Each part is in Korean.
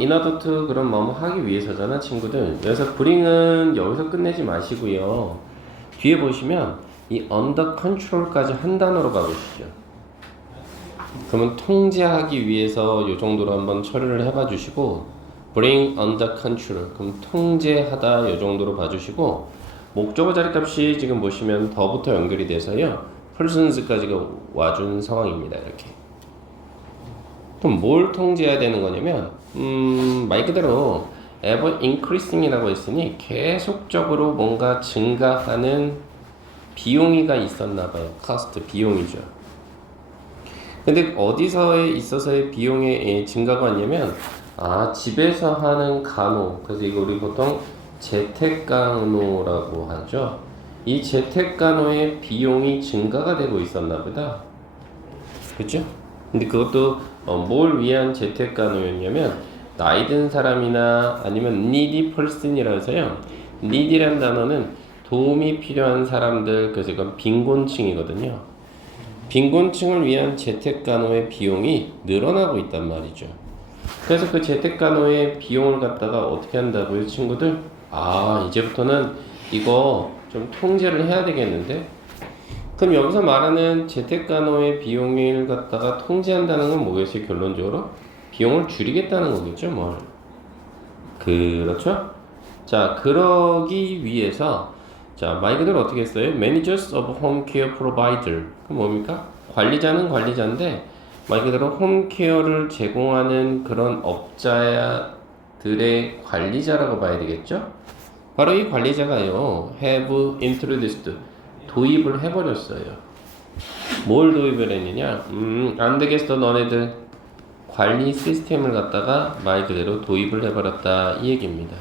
in order to 그런 뭐뭐 하기 위해서잖아 친구들. 그래서 bring은 여기서 끝내지 마시고요. 뒤에 보시면 이 under control까지 한 단어로 가보시죠. 그러면 통제하기 위해서 이 정도로 한번 처리를 해봐 주시고 bring under control 그럼 통제하다 이 정도로 봐주시고 목적어 자리값이 지금 보시면 더부터 연결이 돼서요 persons까지가 와준 상황입니다. 이렇게 그럼 뭘 통제해야 되는 거냐면 말 그대로 ever increasing이라고 했으니 계속적으로 뭔가 증가하는 비용이가 있었나 봐요. cost 비용이죠. 근데 어디서에 있어서의 비용의 증가가 왔냐면 집에서 하는 간호 그래서 이거 우리 보통 재택간호라고 하죠. 이 재택간호의 비용이 증가가 되고 있었나 보다. 그쵸? 근데 그것도 뭘 위한 재택간호였냐면 나이 든 사람이나 아니면 needy person이라 해서요. needy라는 단어는 도움이 필요한 사람들 그래서 이건 빈곤층이거든요. 빈곤층을 위한 재택간호의 비용이 늘어나고 있단 말이죠. 그래서 그 재택간호의 비용을 갖다가 어떻게 한다고요, 친구들? 이제부터는 이거 좀 통제를 해야 되겠는데? 그럼 여기서 말하는 재택간호의 비용을 갖다가 통제한다는 건 뭐겠어요, 결론적으로? 비용을 줄이겠다는 거겠죠, 뭘? 그렇죠? 자, 그러기 위해서 자, 말 그대로 어떻게 했어요? Managers of Home Care Provider. 그럼 뭡니까? 관리자는 관리자인데 말 그대로 홈케어를 제공하는 그런 업자들의 관리자라고 봐야 되겠죠? 바로 이 관리자가요, have introduced, 도입을 해버렸어요. 뭘 도입을 했느냐? 안 되겠어, 너네들. 관리 시스템을 갖다가 말 그대로 도입을 해버렸다. 이 얘기입니다.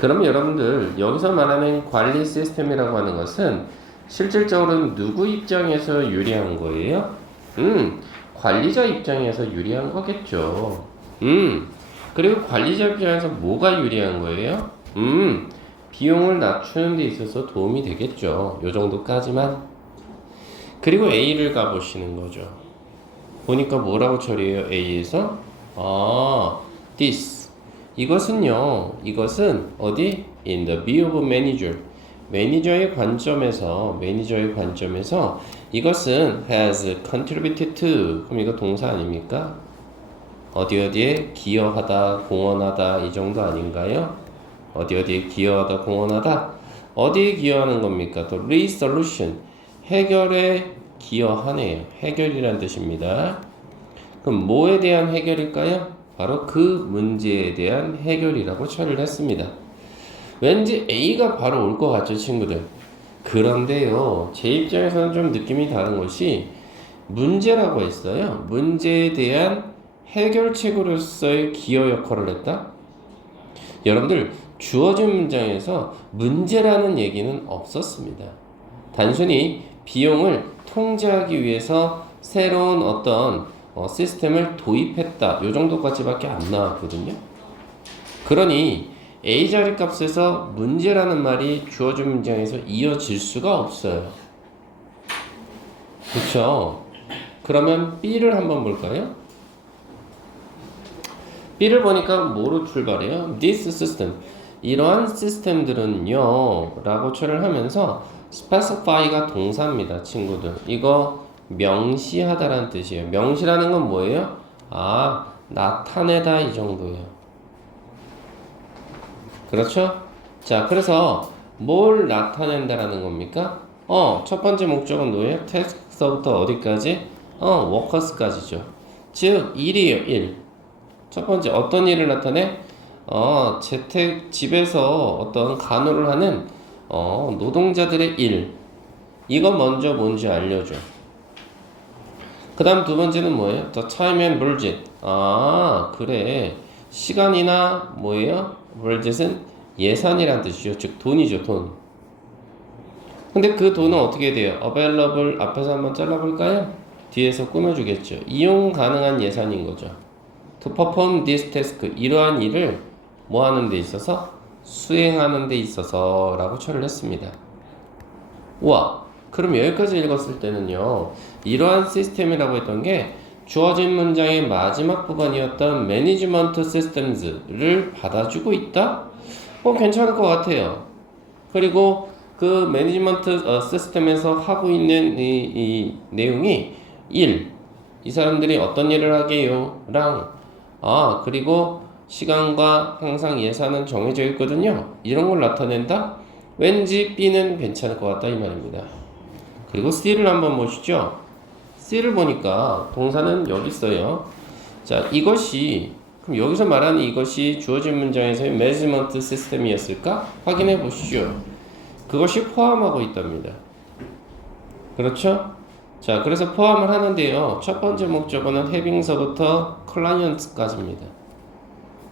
그럼 여러분들 여기서 말하는 관리 시스템이라고 하는 것은 실질적으로는 누구 입장에서 유리한 거예요? 관리자 입장에서 유리한 거겠죠. 그리고 관리자 입장에서 뭐가 유리한 거예요? 비용을 낮추는 데 있어서 도움이 되겠죠. 요 정도까지만. 그리고 A를 가보시는 거죠. 보니까 뭐라고 처리해요? A에서 this 이것은요, 이것은 어디? In the view of manager. 매니저의 관점에서 이것은 has contributed to. 그럼 이거 동사 아닙니까? 어디에 기여하다, 공헌하다 이 정도 아닌가요? 어디에 기여하다, 공헌하다. 어디에 기여하는 겁니까? 또 resolution. 해결에 기여하네요. 해결이란 뜻입니다. 그럼 뭐에 대한 해결일까요? 바로 그 문제에 대한 해결이라고 처리를 했습니다. 왠지 A가 바로 올 것 같죠, 친구들? 그런데요, 제 입장에서는 좀 느낌이 다른 것이 문제라고 했어요. 문제에 대한 해결책으로서의 기여 역할을 했다? 여러분들, 주어진 문장에서 문제라는 얘기는 없었습니다. 단순히 비용을 통제하기 위해서 새로운 어떤 시스템을 도입했다. 요 정도까지밖에 안 나왔거든요. 그러니 A 자리 값에서 문제라는 말이 주어진 문장에서 이어질 수가 없어요. 그렇죠? 그러면 B를 한번 볼까요? B를 보니까 뭐로 출발해요? This system. 이러한 시스템들은요 라고 처리를 하면서 specify가 동사입니다, 친구들. 이거 명시하다라는 뜻이에요. 명시라는 건 뭐예요? 나타내다 이 정도예요. 그렇죠? 자, 그래서 뭘 나타낸다라는 겁니까? 첫 번째 목적은 뭐예요? 태스크서부터 어디까지? 워커스까지죠. 즉, 일이에요, 일. 첫 번째, 어떤 일을 나타내? 집에서 어떤 간호를 하는, 노동자들의 일. 이거 먼저 뭔지 알려줘. 그 다음 두 번째는 뭐예요? The time and budget. 그래. 시간이나 뭐예요? budget은 예산이란 뜻이죠. 즉 돈이죠, 돈. 근데 그 돈은 어떻게 돼요? available 앞에서 한번 잘라볼까요? 뒤에서 꾸며주겠죠. 이용 가능한 예산인 거죠. To perform this task. 이러한 일을 뭐 하는 데 있어서? 수행하는 데 있어서 라고 처리를 했습니다. 우와. 그럼 여기까지 읽었을 때는요, 이러한 시스템이라고 했던 게 주어진 문장의 마지막 부분이었던 매니지먼트 시스템즈를 받아주고 있다? 괜찮을 것 같아요. 그리고 그 매니지먼트 시스템에서 하고 있는 이 내용이 1. 이 사람들이 어떤 일을 하게요? 랑 그리고 시간과 항상 예산은 정해져 있거든요. 이런 걸 나타낸다? 왠지 B는 괜찮을 것 같다 이 말입니다. 그리고 C를 한번 보시죠. C를 보니까 동사는 여기 있어요. 자, 이것이 그럼 여기서 말하는 이것이 주어진 문장에서의 매니지먼트 시스템이었을까? 확인해 보시죠. 그것이 포함하고 있답니다. 그렇죠? 자, 그래서 포함을 하는데요. 첫 번째 목적어는 having서부터 client까지입니다.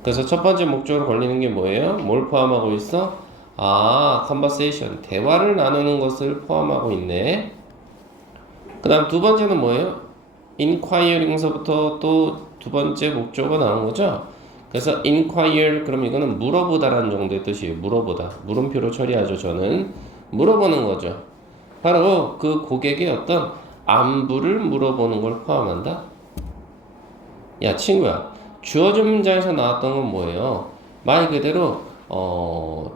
그래서 첫 번째 목적으로 걸리는 게 뭐예요? 뭘 포함하고 있어? conversation, 대화를 나누는 것을 포함하고 있네. 그 다음 두 번째는 뭐예요? inquiring서부터 또 두 번째 목적어가 나온 거죠. 그래서 inquire, 그럼 이거는 물어보다라는 정도의 뜻이에요. 물어보다. 물음표로 처리하죠. 저는 물어보는 거죠. 바로 그 고객의 어떤 안부를 물어보는 걸 포함한다. 야, 친구야, 주어진 문장에서 나왔던 건 뭐예요? 말 그대로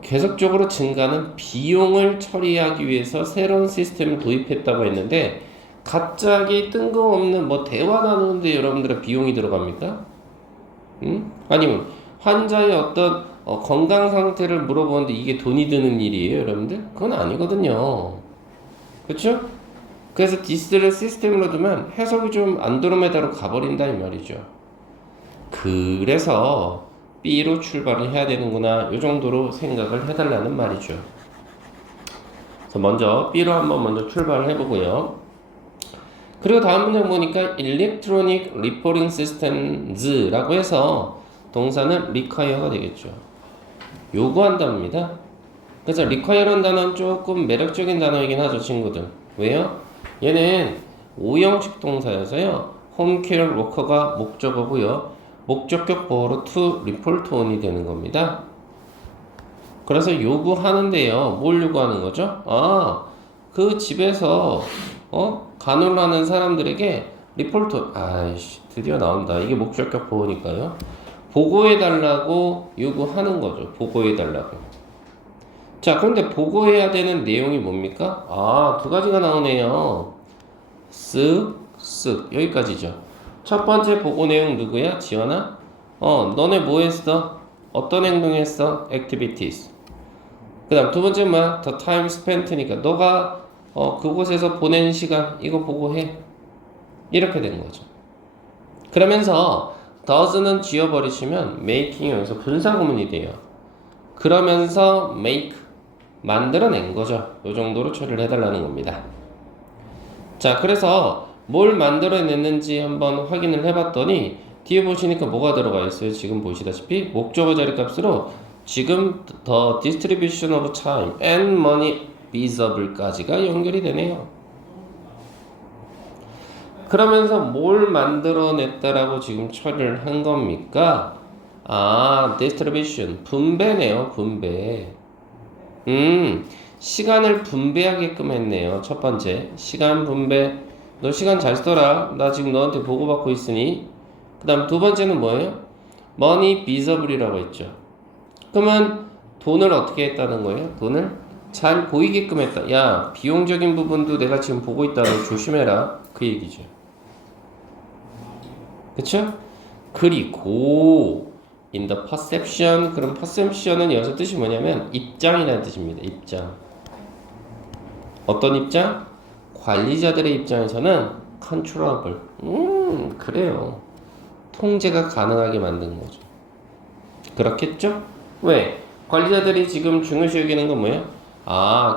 계속적으로 증가하는 비용을 처리하기 위해서 새로운 시스템을 도입했다고 했는데, 갑자기 뜬금없는 대화 나누는데 여러분들의 비용이 들어갑니까? 아니면 환자의 어떤 건강 상태를 물어보는데 이게 돈이 드는 일이에요, 여러분들? 그건 아니거든요. 그렇죠? 그래서 디스를 시스템으로 두면 해석이 좀 안드로메다로 가버린다 이 말이죠. 그래서 B로 출발을 해야 되는구나, 이 정도로 생각을 해달라는 말이죠. 그래서 먼저 B로 한번 먼저 출발을 해보고요. 그리고 다음 문장 보니까 Electronic Reporting Systems라고 해서 동사는 require가 되겠죠. 요구한답니다. 그래서 require라는 단어는 조금 매력적인 단어이긴 하죠, 친구들. 왜요? 얘는 5형식 동사여서요. home care worker가 목적어고요. 목적격 보호로 to report on이 되는 겁니다. 그래서 요구하는데요. 뭘 요구하는 거죠? 그 집에서 간호를 하는 사람들에게 리포트, 드디어 나온다. 이게 목적격 보호니까요. 보고해달라고 요구하는 거죠. 보고해달라고. 자, 그런데 보고해야 되는 내용이 뭡니까? 두 가지가 나오네요. 쓱, 여기까지죠. 첫 번째 보고 내용 누구야? 지연아? 너네 뭐 했어? 어떤 행동 했어? activities. 그 다음 두 번째 뭐야? the time spent니까 너가 그곳에서 보낸 시간 이거 보고해. 이렇게 된 거죠. 그러면서 does는 지워버리시면 making이 여기서 분사구문이 돼요. 그러면서 make, 만들어낸 거죠. 이 정도로 처리를 해달라는 겁니다. 자, 그래서 뭘 만들어냈는지 한번 확인을 해봤더니 뒤에 보시니까 뭐가 들어가 있어요? 지금 보시다시피 목적어 자리 값으로 지금 the distribution of time and money visible까지가 연결이 되네요. 그러면서 뭘 만들어냈다라고 지금 처리를 한 겁니까? distribution, 분배네요. 분배. 시간을 분배하게끔 했네요. 첫 번째, 시간 분배. 너 시간 잘 써라. 나 지금 너한테 보고받고 있으니. 그 다음 두 번째는 뭐예요? money visible이라고 했죠. 그러면 돈을 어떻게 했다는 거예요? 돈을 잘 보이게끔 했다. 야, 비용적인 부분도 내가 지금 보고 있다. 너 조심해라. 그 얘기죠. 그쵸? 그리고 in the perception, 그럼 perception은 여기서 뜻이 뭐냐면 입장이라는 뜻입니다. 입장. 어떤 입장? 관리자들의 입장에서는 controllable. 그래요. 통제가 가능하게 만든 거죠. 그렇겠죠? 왜? 관리자들이 지금 중요시 여기는 건 뭐예요?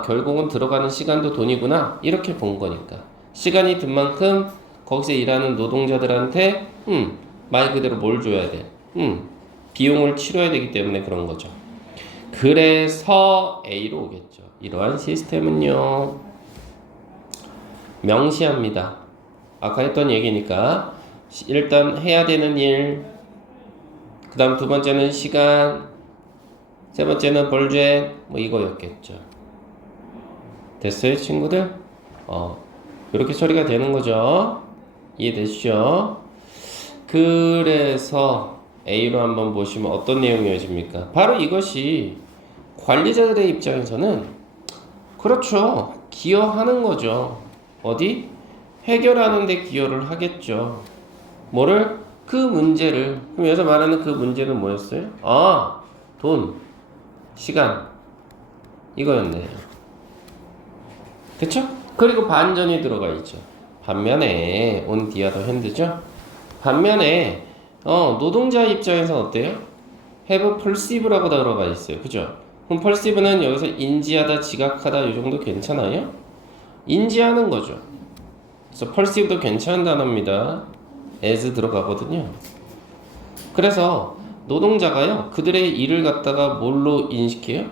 결국은 들어가는 시간도 돈이구나. 이렇게 본 거니까. 시간이 든 만큼 거기서 일하는 노동자들한테 말 그대로 뭘 줘야 돼? 비용을 치러야 되기 때문에 그런 거죠. 그래서 A로 오겠죠. 이러한 시스템은요, 명시합니다. 아까 했던 얘기니까 일단 해야 되는 일, 그 다음 두 번째는 시간, 세 번째는 벌죄, 이거였겠죠. 됐어요, 친구들? 이렇게 처리가 되는 거죠. 이해되시죠? 그래서 A로 한번 보시면 어떤 내용이 이어집니까? 바로 이것이 관리자들의 입장에서는 그렇죠. 기여하는 거죠. 어디? 해결하는 데 기여를 하겠죠. 뭐를? 그 문제를. 그럼 여기서 말하는 그 문제는 뭐였어요? 아, 돈, 시간 이거였네요. 그쵸? 그리고 반전이 들어가 있죠. 반면에 on the other hand죠. 반면에 노동자 입장에서 어때요? have perceive라고 들어가 있어요. 그죠? 그럼 perceive는 여기서 인지하다, 지각하다 이 정도 괜찮아요? 인지하는 거죠. 그래서 perceive도 괜찮은 단어입니다. as 들어가거든요. 그래서 노동자가요, 그들의 일을 갖다가 뭘로 인식해요?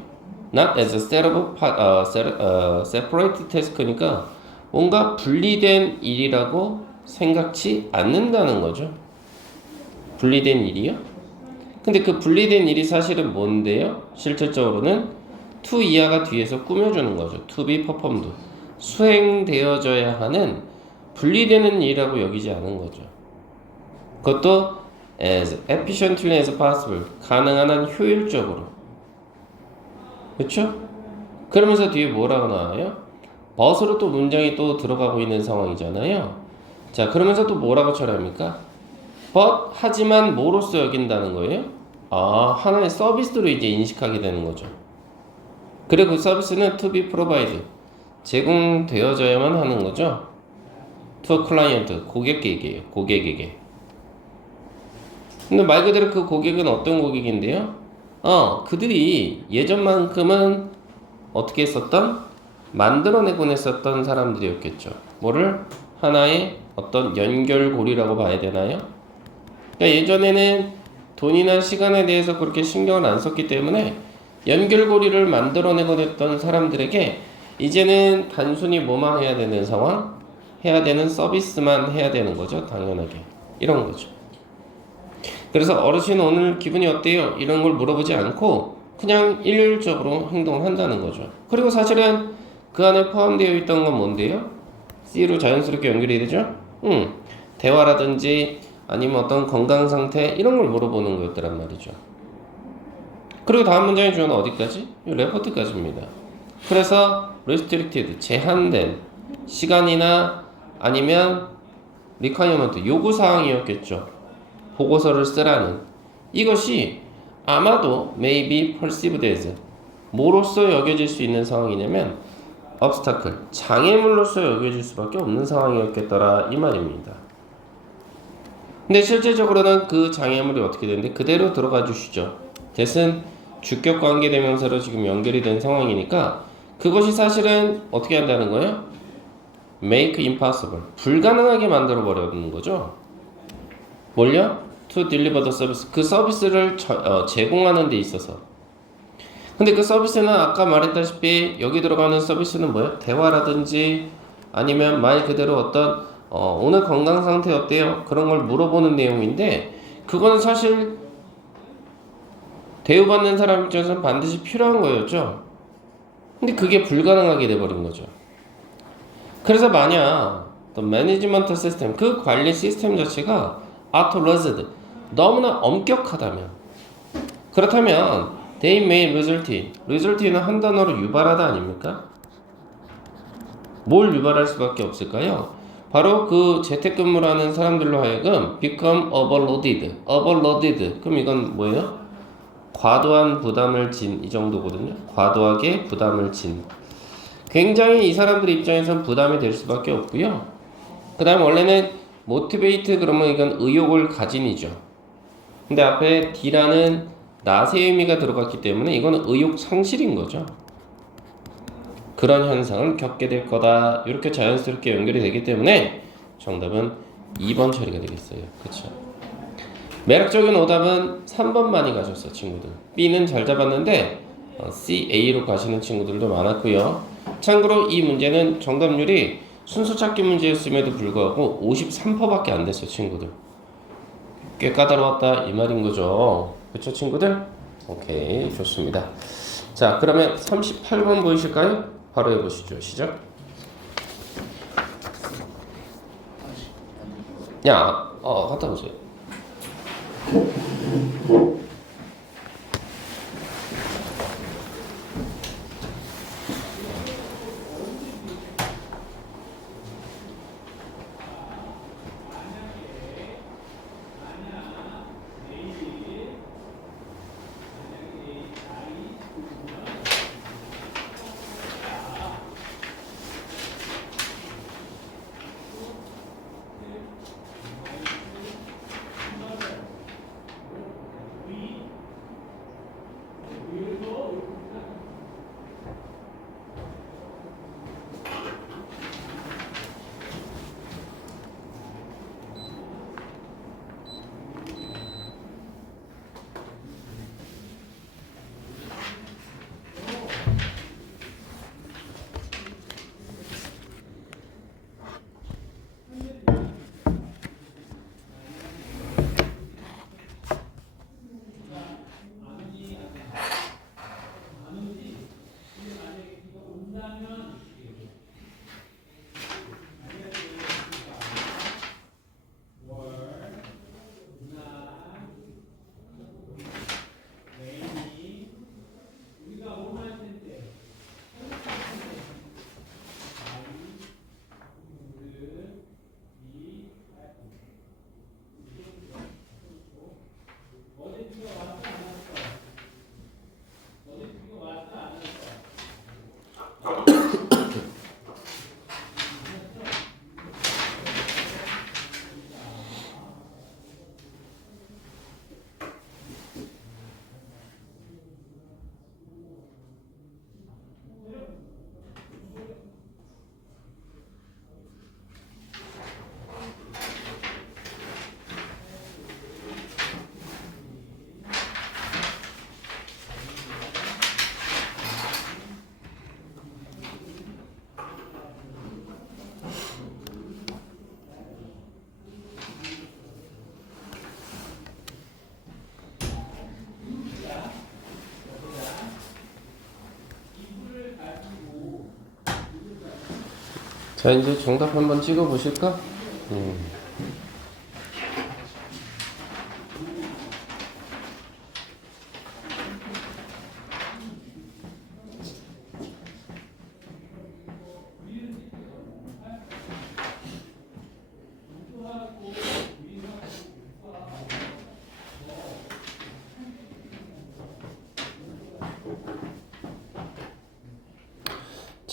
Not as a separate task니까 뭔가 분리된 일이라고 생각지 않는다는 거죠. 분리된 일이요? 근데 그 분리된 일이 사실은 뭔데요? 실질적으로는 to 이하가 뒤에서 꾸며주는 거죠. to be performed. 수행되어져야 하는 분리되는 일이라고 여기지 않은 거죠. 그것도 as efficiently as possible. 가능한 한 효율적으로. 그렇죠? 그러면서 뒤에 뭐라고 나와요? but으로 또 문장이 또 들어가고 있는 상황이잖아요. 자, 그러면서 또 뭐라고 처리합니까? but 하지만 뭐로써 여긴다는 거예요? 아, 하나의 서비스로 이제 인식하게 되는 거죠. 그리고 그 서비스는 to be provided. 제공되어져야만 하는 거죠. to a client. 고객에게요. 고객에게. 근데 말 그대로 그 고객은 어떤 고객인데요? 그들이 예전만큼은 어떻게 했었던? 만들어내곤 했었던 사람들이었겠죠. 뭐를? 하나의 어떤 연결고리라고 봐야 되나요? 그러니까 예전에는 돈이나 시간에 대해서 그렇게 신경을 안 썼기 때문에 연결고리를 만들어내곤 했던 사람들에게 이제는 단순히 뭐만 해야 되는 상황? 해야 되는 서비스만 해야 되는 거죠. 당연하게. 이런 거죠. 그래서 어르신 오늘 기분이 어때요? 이런 걸 물어보지 않고 그냥 일률적으로 행동을 한다는 거죠. 그리고 사실은 그 안에 포함되어 있던 건 뭔데요? C로 자연스럽게 연결이 되죠? 대화라든지 아니면 어떤 건강 상태 이런 걸 물어보는 거였더란 말이죠. 그리고 다음 문장의 주어는 어디까지? 레포트까지입니다. 그래서 restricted, 제한된 시간이나 아니면 requirement, 요구사항이었겠죠. 보고서를 쓰라는 이것이 아마도 maybe perceived as 뭐로서 여겨질 수 있는 상황이냐면 obstacle, 장애물로서 여겨질 수밖에 없는 상황이었겠더라 이 말입니다. 근데 실제적으로는 그 장애물이 어떻게 되는데 그대로 들어가 주시죠. 대신 주격 관계대명사로 지금 연결이 된 상황이니까 그것이 사실은 어떻게 한다는 거예요? make impossible, 불가능하게 만들어 버리는 거죠. 뭘요? to deliver the service, 그 서비스를 제공하는 데 있어서. 근데 그 서비스는 아까 말했다시피 여기 들어가는 서비스는 뭐예요? 대화라든지 아니면 말 그대로 어떤 오늘 건강 상태 어때요? 그런 걸 물어보는 내용인데 그거는 사실 대우받는 사람 입장에서는 반드시 필요한 거였죠. 근데 그게 불가능하게 돼버린 거죠. 그래서 만약 매니지먼트 시스템, 그 관리 시스템 자체가 아토러즈드, 너무나 엄격하다면, 그렇다면 they may result는 한 단어로 유발하다 아닙니까? 뭘 유발할 수밖에 없을까요? 바로 그 재택근무를 하는 사람들로 하여금 become overloaded. 그럼 이건 뭐예요? 과도한 부담을 진, 이 정도거든요. 과도하게 부담을 진. 굉장히 이 사람들 입장에선 부담이 될 수밖에 없고요. 그 다음 원래는 motivate 그러면 이건 의욕을 가진이죠. 근데 앞에 D라는 낫의 의미가 들어갔기 때문에 이거는 의욕 상실인 거죠. 그런 현상을 겪게 될 거다. 이렇게 자연스럽게 연결이 되기 때문에 정답은 2번 처리가 되겠어요. 그쵸? 매력적인 오답은 3번 많이 가셨어 친구들. B는 잘 잡았는데 C, A로 가시는 친구들도 많았고요. 참고로 이 문제는 정답률이 순서 찾기 문제였음에도 불구하고 53%밖에 안 됐어요 친구들. 꽤 까다로웠다 이 말인 거죠. 그쵸 친구들? 오케이 좋습니다. 자 그러면 38번 보이실까요? 바로 해보시죠. 시작. 야, 갖다 보세요. 자, 이제 정답 한번 찍어 보실까?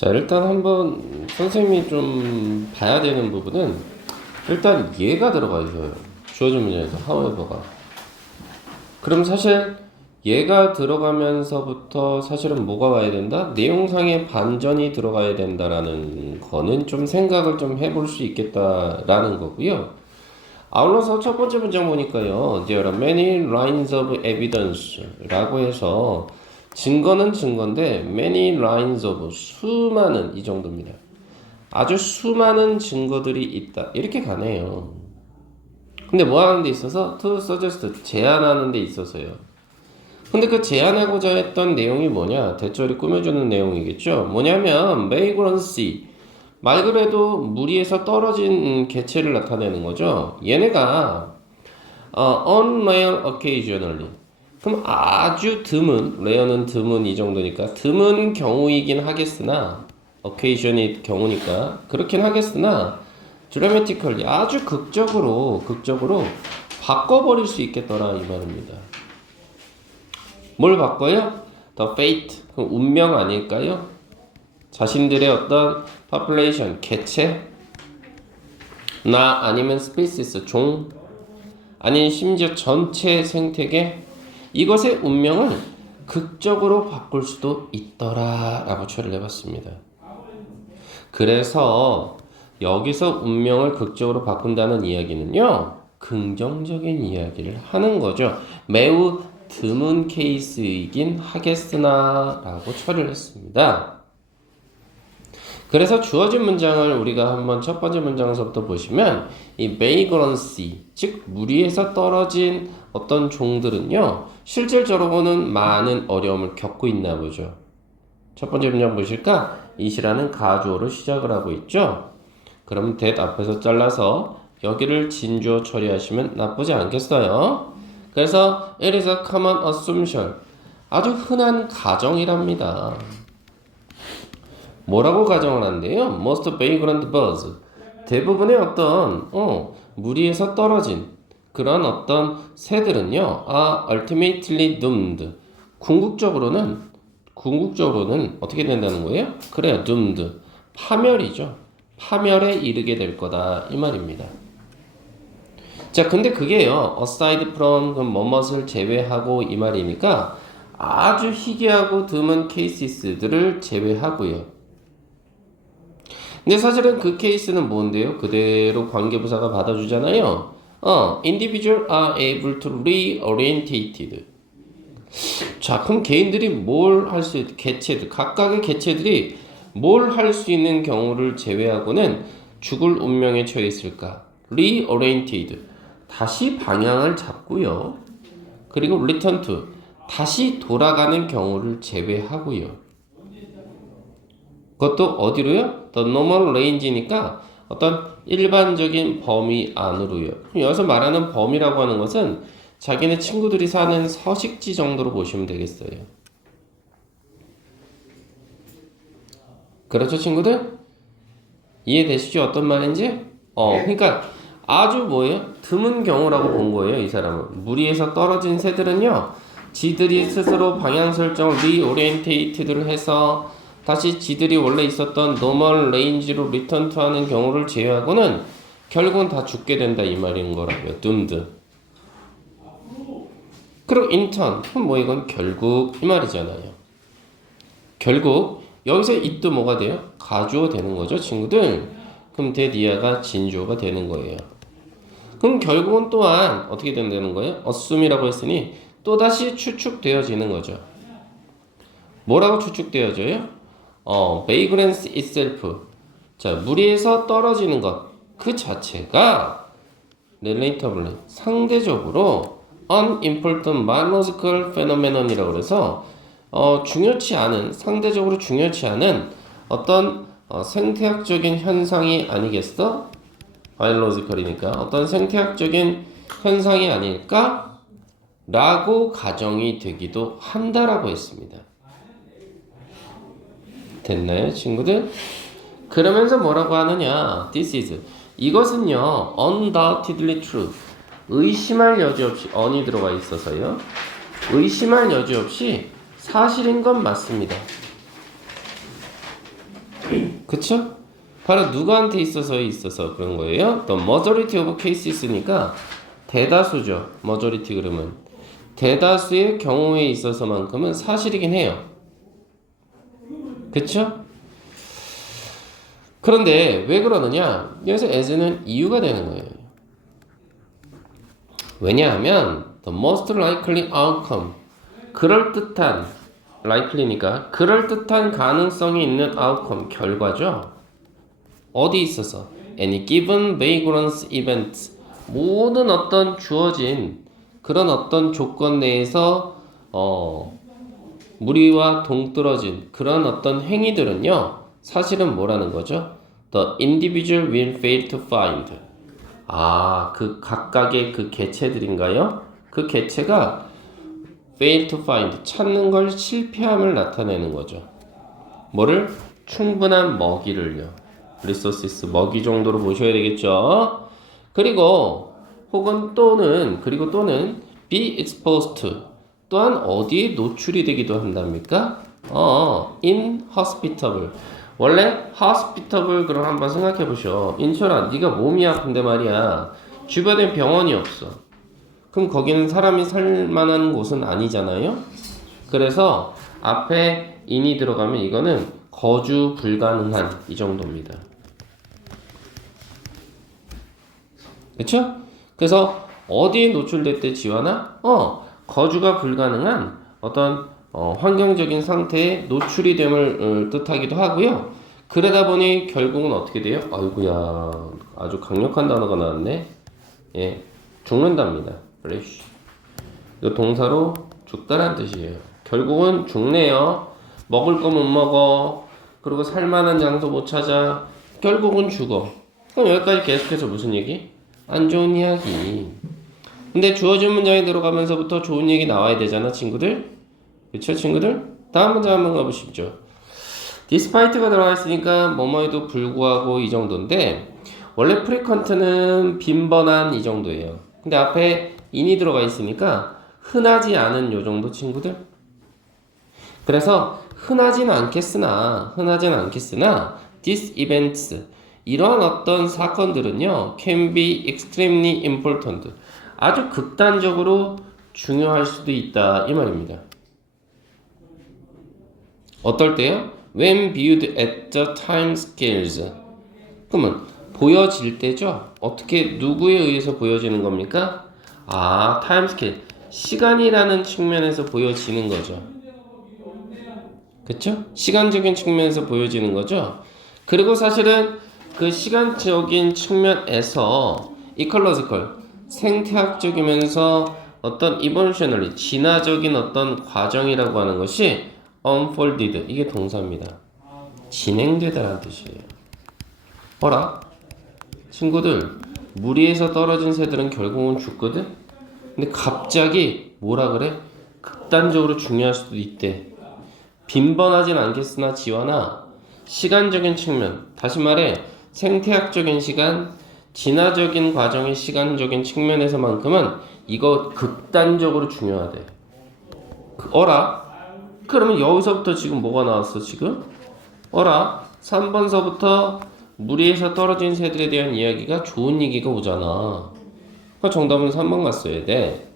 자, 일단 한번 선생님이 좀 봐야 되는 부분은 일단 얘가 들어가 있어요. 주어진 문제에서 however가. 그럼 사실 얘가 들어가면서부터 사실은 뭐가 와야 된다? 내용상의 반전이 들어가야 된다라는 거는 좀 생각을 좀 해볼 수 있겠다라는 거고요. 아울러서 첫 번째 문장 보니까요. There are many lines of evidence 라고 해서 증거는 증거인데 many lines of 수많은 이 정도입니다. 아주 수많은 증거들이 있다. 이렇게 가네요. 근데 뭐 하는 데 있어서 to suggest 제안하는 데 있어서요. 근데 그 제안하고자 했던 내용이 뭐냐? 대절이 꾸며주는 내용이겠죠. 뭐냐면 vagrancy 말 그대로 무리에서 떨어진 개체를 나타내는 거죠. 얘네가 on rare occasionally 그럼 아주 드문, 레어는 드문 이 정도니까 드문 경우이긴 하겠으나 occasion이 경우니까 그렇긴 하겠으나 dramatically 아주 극적으로 바꿔버릴 수 있겠더라 이 말입니다. 뭘 바꿔요? The fate, 그럼 운명 아닐까요? 자신들의 어떤 population, 개체 나 아니면 species, 종 아니면 심지어 전체 생태계 이것의 운명을 극적으로 바꿀 수도 있더라 라고 처리를 해봤습니다. 그래서 여기서 운명을 극적으로 바꾼다는 이야기는요 긍정적인 이야기를 하는 거죠. 매우 드문 케이스이긴 하겠으나 라고 처리를 했습니다. 그래서 주어진 문장을 우리가 한번 첫 번째 문장에서부터 보시면 이 vagrancy, 즉 무리에서 떨어진 어떤 종들은요 실질적으로는 많은 어려움을 겪고 있나 보죠. 첫 번째 문장 보실까? 이시라는 가주어로 시작을 하고 있죠. 그럼 that 앞에서 잘라서 여기를 진주어 처리하시면 나쁘지 않겠어요. 그래서 it is a common assumption. 아주 흔한 가정이랍니다. 뭐라고 가정을 한대요? Most vagrant birds. 대부분의 어떤 무리에서 떨어진 그런 어떤 새들은요, ultimately doomed. 궁극적으로는 어떻게 된다는 거예요? 그래요, doomed. 파멸이죠. 파멸에 이르게 될 거다 이 말입니다. 자, 근데 그게요, aside from 그 뭐뭇을 제외하고 이 말이니까 아주 희귀하고 드문 케이스들을 제외하고요. 근데 사실은 그 케이스는 뭔데요? 그대로 관계부사가 받아주잖아요. individual are able to reorientated. 자, 그럼 개인들이 뭘 할 수 있, 각각의 개체들이 뭘 할 수 있는 경우를 제외하고는 죽을 운명에 처해 있을까? reoriented. 다시 방향을 잡고요. 그리고 return to. 다시 돌아가는 경우를 제외하고요. 그것도 어디로요? The normal range니까 어떤 일반적인 범위 안으로요. 여기서 말하는 범위라고 하는 것은 자기네 친구들이 사는 서식지 정도로 보시면 되겠어요. 그렇죠, 친구들? 이해되시죠? 어떤 말인지? 그러니까 아주 뭐예요? 드문 경우라고 본 거예요, 이 사람은. 무리에서 떨어진 새들은요, 지들이 스스로 방향 설정을 리오리엔테이트를 해서 다시 지들이 원래 있었던 노멀 레인지로 리턴 투 하는 경우를 제외하고는 결국은 다 죽게 된다 이 말인 거라고요. doomed. 그리고 인턴, 뭐 이건 결국 이 말이잖아요. 결국 여기서 it도 뭐가 돼요? 가주어 되는 거죠, 친구들. 그럼 데디아가 진주어가 되는 거예요. 그럼 결국은 또한 어떻게 된다는 거예요? assume이라고 했으니 또다시 추측되어지는 거죠. 뭐라고 추측되어져요? vagrance itself. 자, 무리에서 떨어지는 것 그 자체가 relatively 상대적으로 unimportant biological phenomenon이라고 그래서 중요치 않은 상대적으로 중요치 않은 어떤 생태학적인 현상이 아니겠어? biological이니까 어떤 생태학적인 현상이 아닐까? 라고 가정이 되기도 한다라고 했습니다. 됐나요, 친구들? 그러면서 뭐라고 하느냐? This is. 이것은요, undoubtedly true. 의심할 여지 없이 on이 들어가 있어서요. 의심할 여지 없이 사실인 건 맞습니다. 그쵸? 바로 누구한테 있어서 그런 거예요? The majority of cases니까 대다수죠. majority 그러면 대다수의 경우에 있어서만큼은 사실이긴 해요. 그쵸? 그런데 왜 그러느냐? 여기서 as는 이유가 되는 거예요. 왜냐하면 the most likely outcome 그럴듯한 likely니까 그럴듯한 가능성이 있는 outcome 결과죠. 어디 있어서? any given vagrance event 모든 어떤 주어진 그런 어떤 조건 내에서 무리와 동떨어진 그런 어떤 행위들은요, 사실은 뭐라는 거죠? The individual will fail to find. 그 각각의 그 개체들인가요? 그 개체가 fail to find, 찾는 걸 실패함을 나타내는 거죠. 뭐를? 충분한 먹이를요. resources, 먹이 정도로 보셔야 되겠죠? 그리고 혹은 또는 be exposed to 또한 어디에 노출이 되기도 한답니까? inhospitable. 원래 hospitable 그럼 한번 생각해 보셔. 인철아, 네가 몸이 아픈데 말이야. 주변에 병원이 없어. 그럼 거기는 사람이 살 만한 곳은 아니잖아요. 그래서 앞에 in이 들어가면 이거는 거주 불가능한 이 정도입니다. 그렇죠? 그래서 어디에 노출될 때 지원아? 거주가 불가능한 어떤 환경적인 상태에 노출이 됨을 뜻하기도 하고요. 그러다 보니 결국은 어떻게 돼요? 아이고야, 아주 강력한 단어가 나왔네. 예, 죽는답니다. perish. 이거 동사로 죽다란 뜻이에요. 결국은 죽네요. 먹을 거 못 먹어. 그리고 살만한 장소 못 찾아. 결국은 죽어. 그럼 여기까지 계속해서 무슨 얘기? 안 좋은 이야기. 근데 주어진 문장에 들어가면서부터 좋은 얘기 나와야 되잖아, 친구들. 그쵸, 친구들? 다음 문장 한번 가보시죠. despite가 들어가 있으니까 뭐뭐에도 불구하고 이 정도인데 원래 frequent는 빈번한 이 정도예요. 근데 앞에 in이 들어가 있으니까 흔하지 않은 요 정도, 친구들. 그래서 흔하진 않겠으나 these events 이러한 어떤 사건들은요 can be extremely important 아주 극단적으로 중요할 수도 있다 이 말입니다. 어떨 때요? When viewed at the time scales 그러면 보여질 때죠. 어떻게 누구에 의해서 보여지는 겁니까? 아, 타임 스케일 시간이라는 측면에서 보여지는 거죠. 그쵸? 시간적인 측면에서 보여지는 거죠. 그리고 사실은 그 시간적인 측면에서 이컬러지컬 생태학적이면서 어떤 이볼루셔너리 진화적인 어떤 과정이라고 하는 것이 unfolded 이게 동사입니다. 진행되다라는 뜻이에요. 어라? 친구들 물 위에서 떨어진 새들은 결국은 죽거든? 근데 갑자기 뭐라 그래? 극단적으로 중요할 수도 있대. 빈번하진 않겠으나 지원아 시간적인 측면 다시 말해 생태학적인 시간 진화적인 과정의 시간적인 측면에서만큼은 이거 극단적으로 중요하대. 어라? 그러면 여기서부터 지금 뭐가 나왔어 지금? 어라? 3번서부터 물 위에서 떨어진 새들에 대한 이야기가 좋은 얘기가 오잖아. 그러니까 정답은 3번 갔어야 돼.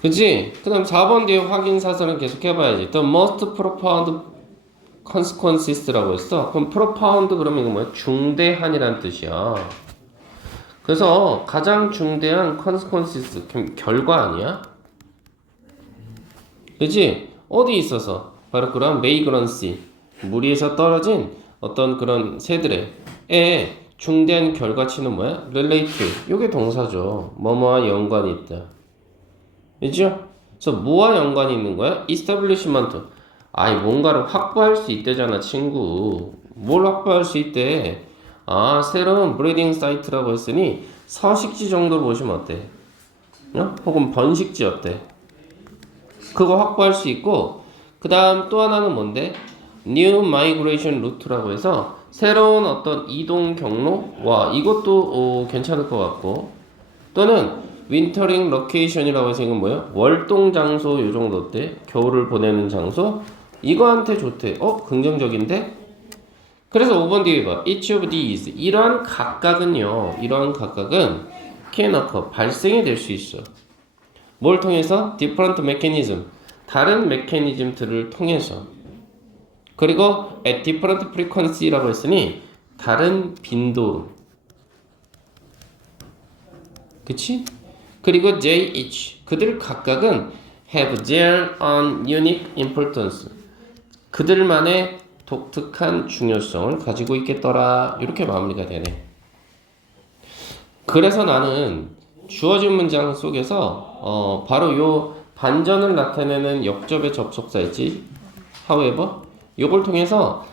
그치? 그 다음 4번 뒤에 확인 사설은 계속 해봐야지. The most profound consequences라고 했어. 그럼 profound 그러면 이거 뭐야? 중대한이란 뜻이야. 그래서 가장 중대한 consequences 결과 아니야? 그치? 어디 있어서? 바로 그런 vagrancy 물 위에서 떨어진 어떤 그런 새들의 중대한 결과치는 뭐야? relate 요게 동사죠. 뭐뭐와 연관이 있다. 그죠? 그래서 뭐와 연관이 있는 거야? establishment. 아이 뭔가를 확보할 수 있대잖아 친구. 뭘 확보할 수 있대? 아 새로운 브리딩 사이트라고 했으니 서식지 정도로 보시면 어때? 혹은 번식지 어때? 그거 확보할 수 있고 그 다음 또 하나는 뭔데? New Migration Route라고 해서 새로운 어떤 이동 경로? 와 이것도 괜찮을 것 같고 또는 윈터링 로케이션이라고 해서 이건 뭐야? 월동 장소 요 정도 어때? 겨울을 보내는 장소? 이거한테 좋대. 긍정적인데? 그래서 5번 뒤에 봐. Each of these 이러한 각각은요. 이러한 각각은 can occur 발생이 될 수 있어. 뭘 통해서? different mechanism 다른 메커니즘들을 통해서 그리고 at different frequency라고 했으니 다른 빈도로 그치? 그리고 they each 그들 각각은 have their own unique importance 그들만의 독특한 중요성을 가지고 있겠더라 이렇게 마무리가 되네. 그래서 나는 주어진 문장 속에서 바로 요 반전을 나타내는 역접의 접속사 있지 however 요걸 통해서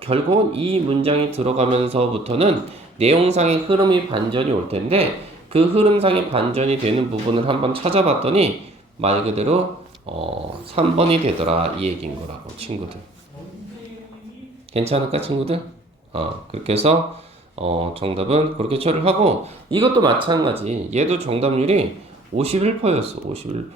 결국은 이 문장이 들어가면서부터는 내용상의 흐름이 반전이 올 텐데 그 흐름상의 반전이 되는 부분을 한번 찾아봤더니 말 그대로 3번이 되더라 이 얘기인 거라고 친구들. 괜찮을까 친구들? 그렇게 해서 정답은 그렇게 처리를 하고 이것도 마찬가지 얘도 정답률이 51%였어 51%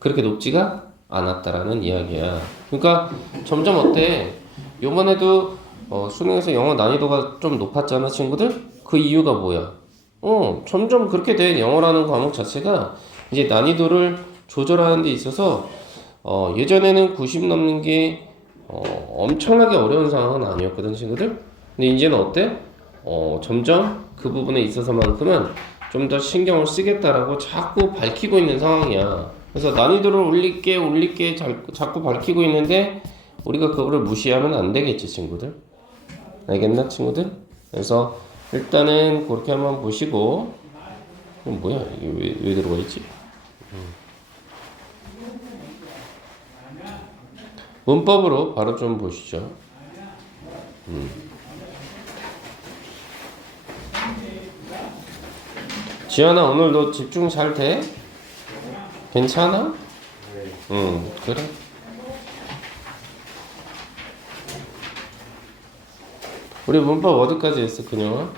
그렇게 높지가 않았다라는 이야기야. 그러니까 점점 어때 요번에도 수능에서 영어 난이도가 좀 높았잖아 친구들. 그 이유가 뭐야? 점점 그렇게 된 영어라는 과목 자체가 이제 난이도를 조절하는 데 있어서 예전에는 90 넘는 게 엄청나게 어려운 상황은 아니었거든 친구들. 근데 이제는 어때? 점점 그 부분에 있어서만큼은 좀 더 신경을 쓰겠다라고 자꾸 밝히고 있는 상황이야. 그래서 난이도를 올릴게 자꾸 밝히고 있는데 우리가 그거를 무시하면 안 되겠지 친구들. 알겠나 친구들? 그래서 일단은 그렇게 한번 보시고 뭐야 이게 왜 들어가 있지? 문법으로 바로 좀 보시죠. 지연아 오늘 너 집중 잘 돼? 괜찮아? 네. 응 그래. 우리 문법 어디까지 했어 그녀아?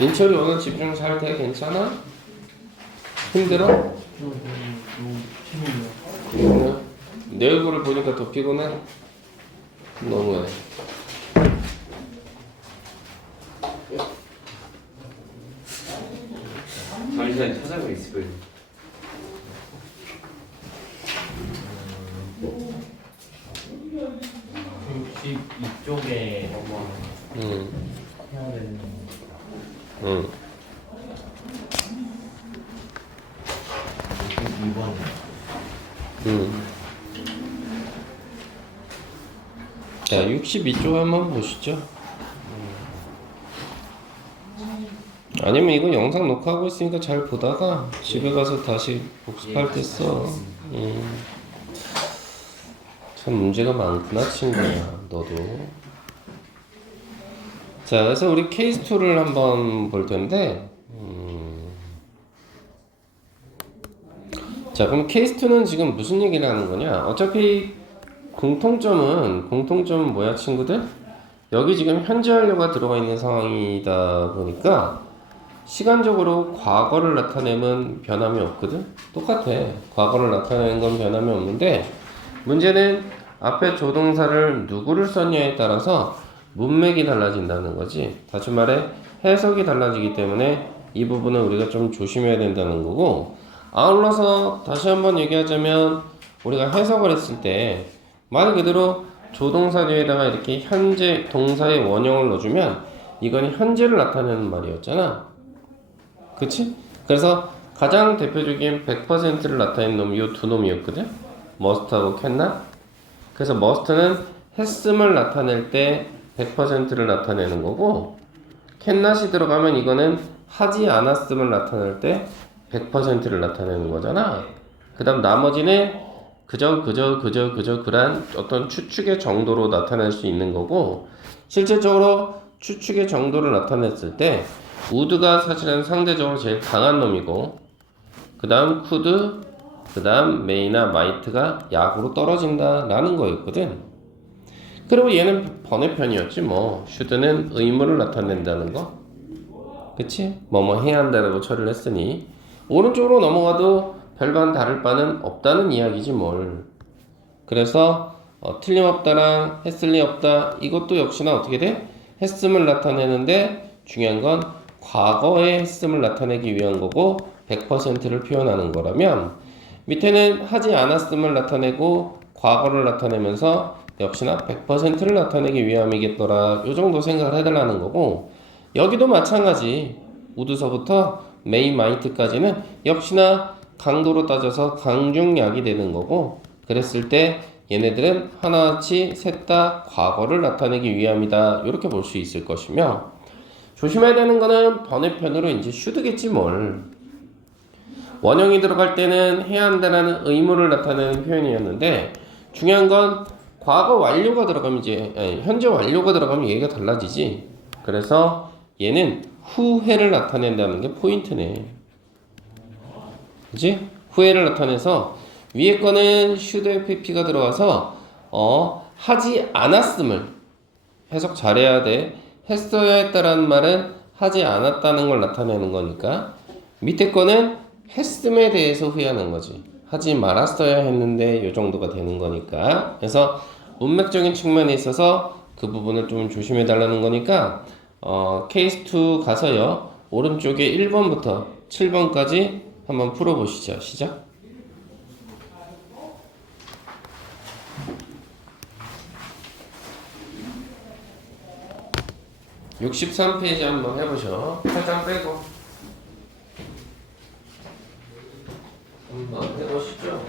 민철이 오늘 집중 잘 돼? 괜찮아? 힘들어? 너무 피곤해요. 내 얼굴을 보니까 더 피곤해? 너무해. 잠시만 찾아보고 있을 거예요. 집 이쪽에 응. 해야 되는 응. 2번. 응. 자, 62쪽 한번 보시죠. 아니면 이거 영상 녹화하고 있으니까 잘 보다가 집에 가서 다시 복습할 때 써. 참 문제가 많구나 친구야 너도. 자, 그래서 우리 케이스 2를 한번 볼 텐데 자, 그럼 케이스 2는 지금 무슨 얘기를 하는 거냐? 어차피 공통점은 뭐야 친구들? 여기 지금 현재 완료가 들어가 있는 상황이다 보니까 시간적으로 과거를 나타내면 변함이 없거든? 똑같아. 과거를 나타내는 건 변함이 없는데 문제는 앞에 조동사를 누구를 썼냐에 따라서 문맥이 달라진다는 거지. 다시 말해 해석이 달라지기 때문에 이 부분은 우리가 좀 조심해야 된다는 거고, 아울러서 다시 한번 얘기하자면 우리가 해석을 했을 때 말 그대로 조동사 뒤에다가 이렇게 현재 동사의 원형을 넣어주면 이건 현재를 나타내는 말이었잖아. 그치? 그래서 가장 대표적인 100%를 나타낸 놈이 이 두 놈이었거든? must하고 cannot. 그래서 must는 했음을 나타낼 때 100%를 나타내는 거고, cannot이 들어가면 이거는 하지 않았음을 나타낼 때 100%를 나타내는 거잖아. 그 다음 나머지는 그란 어떤 추측의 정도로 나타낼 수 있는 거고, 실질적으로 추측의 정도를 나타냈을 때 would가 사실은 상대적으로 제일 강한 놈이고, 그 다음 could, 그 다음 may나 might가 약으로 떨어진다 라는 거였거든. 그리고 얘는 번외편이었지 뭐. should는 의무를 나타낸다는 거, 그치? 뭐뭐 해야 한다라고 처리를 했으니 오른쪽으로 넘어가도 별반 다를 바는 없다는 이야기지 뭘. 그래서 틀림없다랑 했을 리 없다, 이것도 역시나 어떻게 돼? 했음을 나타내는데 중요한 건 과거의 했음을 나타내기 위한 거고 100%를 표현하는 거라면, 밑에는 하지 않았음을 나타내고 과거를 나타내면서 역시나 100%를 나타내기 위함이겠더라, 요 정도 생각을 해달라는 거고, 여기도 마찬가지 우드서부터 메이 마이트까지는 역시나 강도로 따져서 강중약이 되는 거고, 그랬을 때 얘네들은 하나같이 셋 다 과거를 나타내기 위함이다, 이렇게 볼 수 있을 것이며, 조심해야 되는 거는 번외편으로 이제 should겠지 뭘. 원형이 들어갈 때는 해야 한다라는 의무를 나타내는 표현이었는데 중요한 건 과거 완료가 들어가면 현재 완료가 들어가면 얘기가 달라지지. 그래서 얘는 후회를 나타낸다는 게 포인트네. 그치? 후회를 나타내서 위에 거는 should FP가 들어가서 하지 않았음을 해석 잘해야 돼. 했어야 했다라는 말은 하지 않았다는 걸 나타내는 거니까, 밑에 거는 했음에 대해서 후회하는 거지. 하지 말았어야 했는데 요 정도가 되는 거니까. 그래서 문맥적인 측면에 있어서 그 부분을 좀 조심해 달라는 거니까 케이스 2 가서요 오른쪽에 1번부터 7번까지 한번 풀어보시죠. 시작. 63페이지 한번 해보셔. 8장 빼고 한번 해보시죠.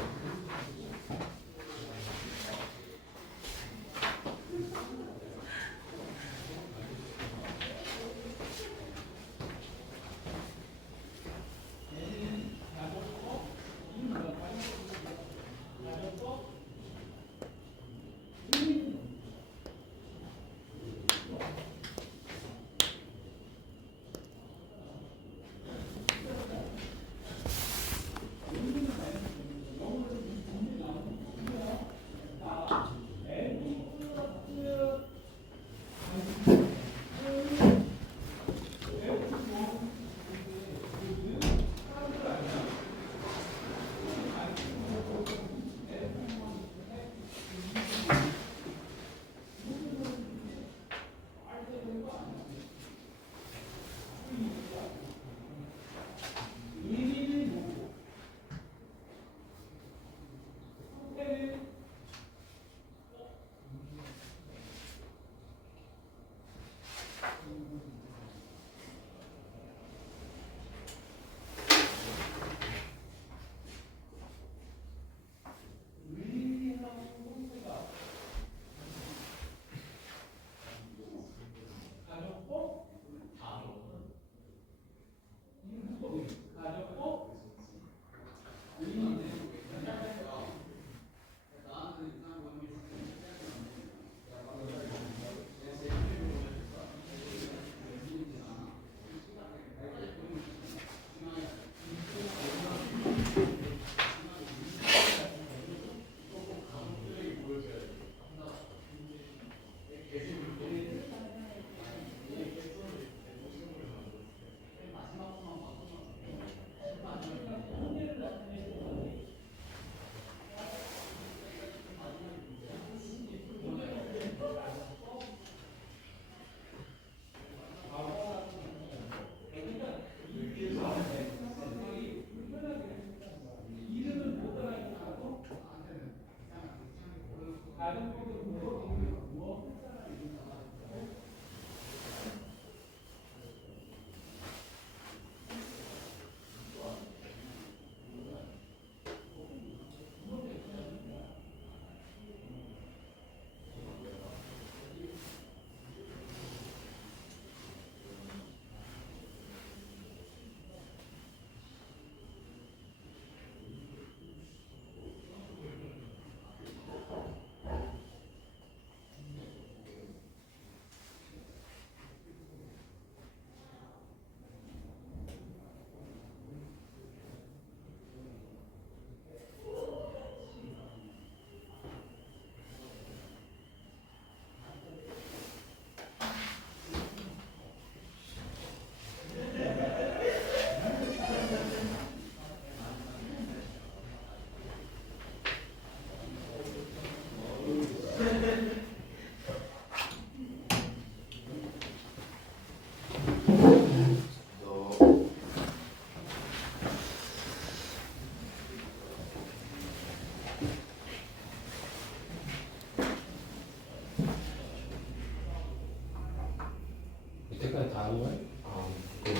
이때까지 다 한 거야? 아, 네.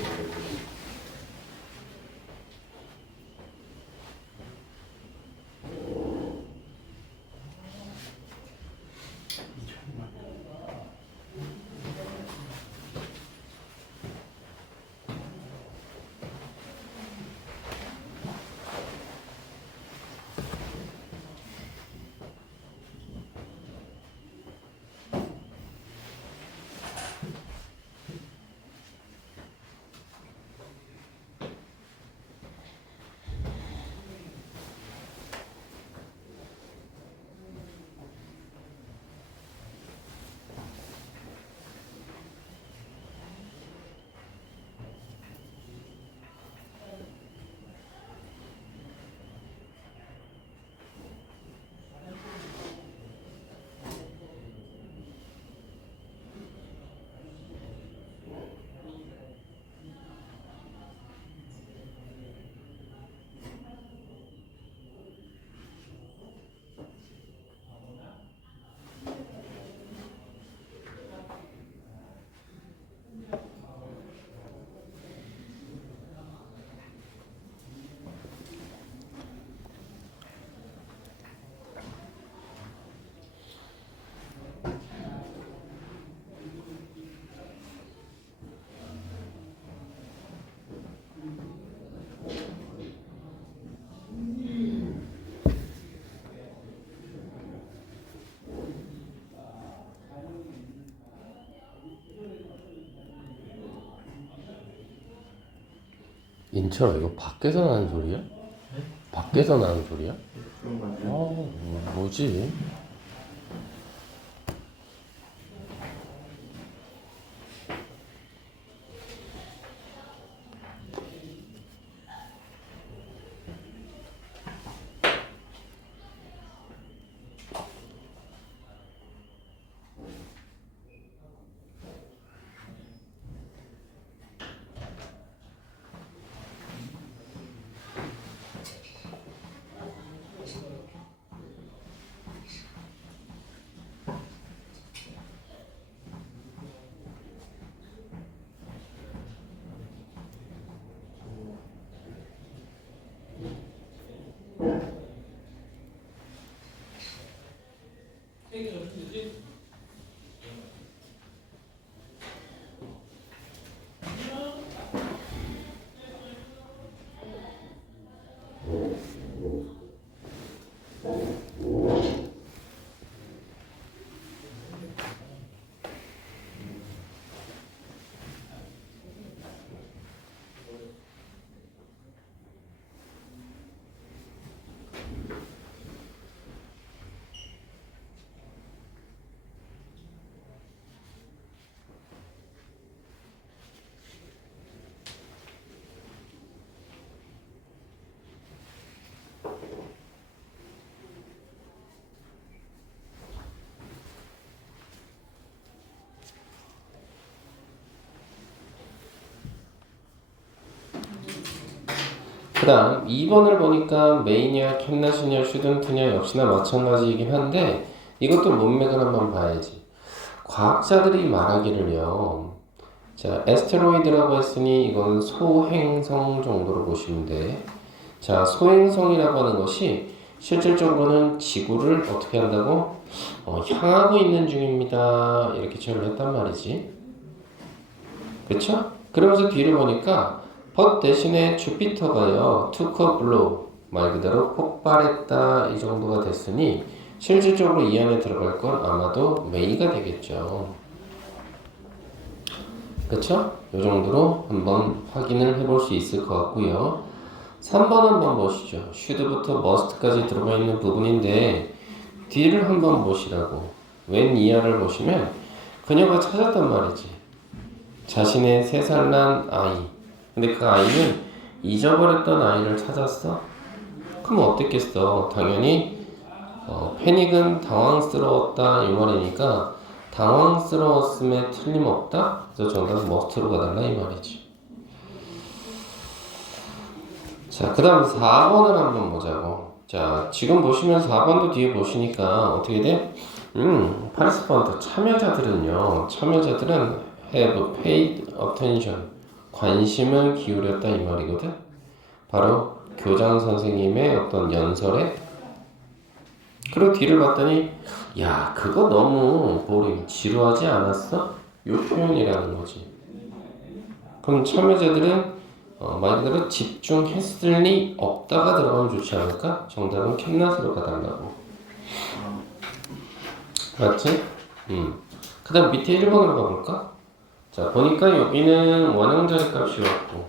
인철아 이거 밖에서 나는 소리야? 밖에서 나는 소리야? 그런 거 같아요. 뭐지? 그 다음 2번을 보니까 메이냐, 캔나시냐, 슈든트냐 역시나 마찬가지이긴 한데 이것도 문맥을 한번 봐야지. 과학자들이 말하기를요. 자, 에스테로이드라고 했으니 이건 소행성 정도로 보시면 돼. 자, 소행성이라고 하는 것이 실질적으로는 지구를 어떻게 한다고? 향하고 있는 중입니다. 이렇게 처리를 했단 말이지. 그쵸? 그러면서 뒤를 보니까 but 대신에 주피터가요 took a blow 말 그대로 폭발했다 이 정도가 됐으니 실질적으로 이 안에 들어갈 건 아마도 메이가 되겠죠. 그쵸? 이 정도로 한번 확인을 해볼 수 있을 것 같고요. 3번 한번 보시죠. should부터 must까지 들어가 있는 부분인데 뒤를 한번 보시라고. when 이하를 보시면 그녀가 찾았단 말이지. 자신의 3살 난 아이. 근데 그 아이는 잊어버렸던 아이를 찾았어? 그럼 어땠겠어? 당연히 패닉은 당황스러웠다 이 말이니까 당황스러웠음에 틀림없다? 그래서 정답은 must로 가달라 이 말이지. 자, 그 다음 4번을 한번 보자고. 자, 지금 보시면 4번도 뒤에 보시니까 어떻게 돼? 파르티스펀트 참여자들은 have paid attention. 관심을 기울였다 이 말이거든. 바로 교장 선생님의 어떤 연설에. 그리고 뒤를 봤더니 야 그거 너무 보링 지루하지 않았어? 요 표현이라는 거지. 그럼 참여자들은 말 그대로 집중했을 리 없다가 들어가면 좋지 않을까? 정답은 캔낫으로 가달라고. 맞지? 그 다음 밑에 1번으로 가볼까? 자 보니까 여기는 원형 자리값이 왔고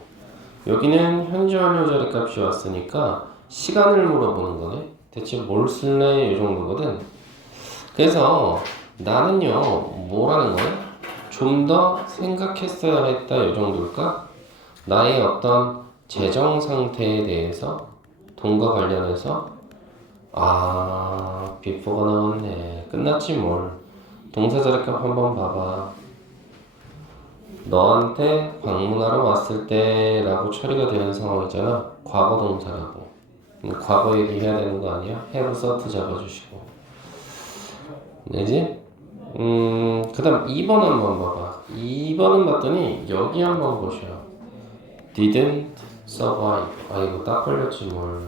여기는 현재 완료 자리값이 왔으니까 시간을 물어보는 거네. 대체 뭘 쓸래? 이 정도거든. 그래서 나는요 뭐라는 거야? 좀 더 생각했어야 했다 이 정도일까? 나의 어떤 재정 상태에 대해서 돈과 관련해서 before가 나왔네. 끝났지 뭘. 동사 자리값 한번 봐봐. 너한테 방문하러 왔을 때 라고 처리가 되는 상황이잖아. 과거 동사라고. 과거 얘기해야 되는 거 아니야? have cert 잡아주시고. 되지? 그 다음 2번 한번 봐봐. 2번은 봤더니 여기 한번 보셔. didn't survive. 이거 딱 걸렸지 뭘.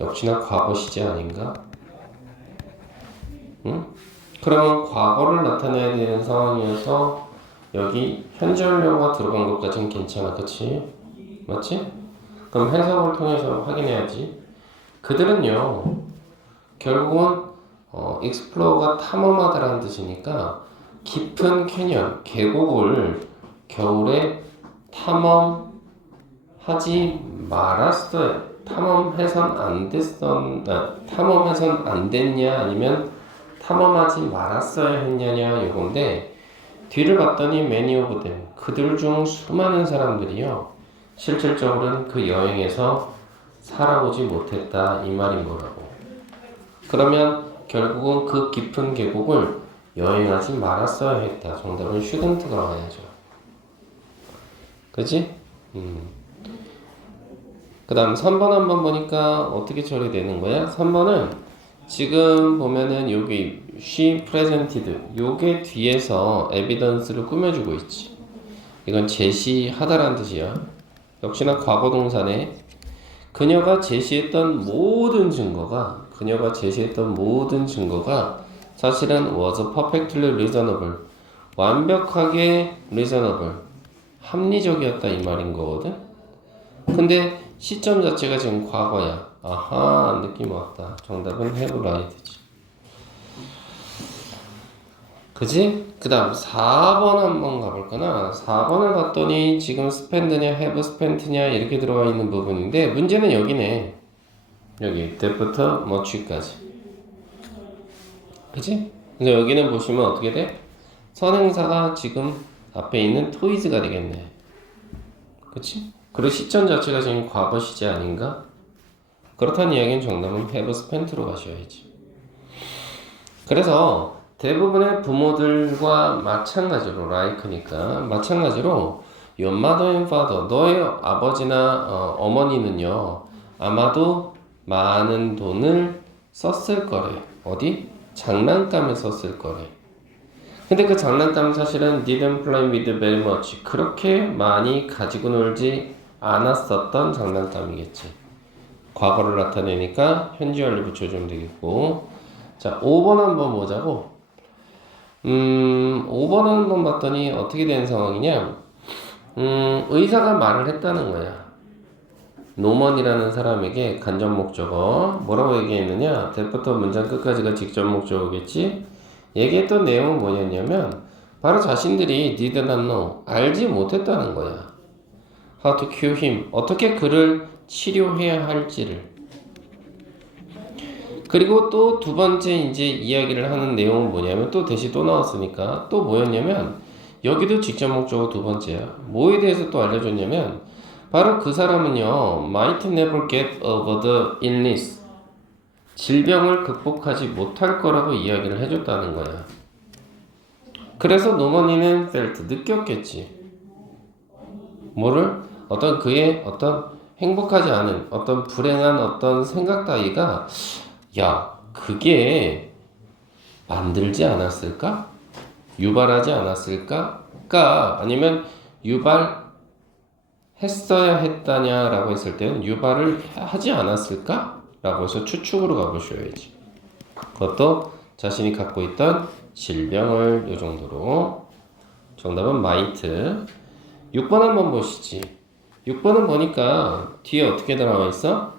역시나 과거 시제 아닌가? 응? 그러면 과거를 나타내야 되는 상황이어서 여기 현재 완료가 들어간 것까지는 괜찮아. 그치? 맞지? 그럼 해석을 통해서 확인해야지. 그들은요 결국은 explore가 탐험하다라는 뜻이니까 깊은 캐년, 계곡을 겨울에 탐험하지 말았어요. 탐험해선 안 됐냐 아니면 탐험하지 말았어야 했냐냐 요건데 뒤를 봤더니 many of them 그들 중 수많은 사람들이요 실질적으로는 그 여행에서 살아보지 못했다 이 말인 거라고. 그러면 결국은 그 깊은 계곡을 여행하지 말았어야 했다. 정답은 shouldn't가 와야죠. 그치? 그 다음 3번 한번 보니까 어떻게 처리되는 거야? 3번은 지금 보면은 여기 she presented 요게 뒤에서 evidence를 꾸며주고 있지. 이건 제시하다라는 뜻이야. 역시나 과거 동사네. 그녀가 제시했던 모든 증거가 사실은 was perfectly reasonable 완벽하게 reasonable 합리적이었다 이 말인 거거든. 근데 시점 자체가 지금 과거야. 아하 느낌 왔다. 정답은 have right지. 그지? 그 다음 4번 한번 가볼까나. 4번을 봤더니 지금 spend냐 have spent냐 이렇게 들어가 있는 부분인데 문제는 여기네. 여기 때부터 much까지. 그치? 근데 여기는 보시면 어떻게 돼? 선행사가 지금 앞에 있는 toys가 되겠네. 그치? 그리고 시점 자체가 지금 과거 시제 아닌가? 그렇다는 이야기는 정답은 have spent로 가셔야지. 그래서 대부분의 부모들과 마찬가지로 like니까 마찬가지로 your mother and father 너의 아버지나 어머니는요 아마도 많은 돈을 썼을 거래. 어디? 장난감에 썼을 거래. 근데 그 장난감은 사실은 didn't play with very much 그렇게 많이 가지고 놀지 않았었던 장난감이겠지. 과거를 나타내니까 현재 완료 붙여주면 되겠고. 자 5번 한번 보자고. 5번 한번 봤더니 어떻게 된 상황이냐. 의사가 말을 했다는 거야. 노먼이라는 사람에게 간접 목적어 뭐라고 얘기했느냐. 대부터 문장 끝까지가 직접 목적어겠지. 얘기했던 내용은 뭐였냐면 바로 자신들이 did not know 알지 못했다는 거야. How to cure him 어떻게 그를 치료해야 할지를. 그리고 또 두 번째 이제 이야기를 하는 내용은 뭐냐면 또 대시 또 나왔으니까 또 뭐였냐면 여기도 직접 목적어 두 번째야. 뭐에 대해서 또 알려줬냐면 바로 그 사람은요 might never get over the illness 질병을 극복하지 못할 거라고 이야기를 해줬다는 거야. 그래서 노머니는 felt 느꼈겠지. 뭐를? 어떤 그의 어떤 행복하지 않은 어떤 불행한 어떤 생각 따위가 야 그게 만들지 않았을까? 유발하지 않았을까? 했을까? 아니면 유발했어야 했다냐라고 했을 때는 유발을 하지 않았을까? 라고 해서 추측으로 가보셔야지. 그것도 자신이 갖고 있던 질병을 요 정도로. 정답은 might. 6번 한번 보시지. 6번은 보니까 뒤에 어떻게 나와 있어?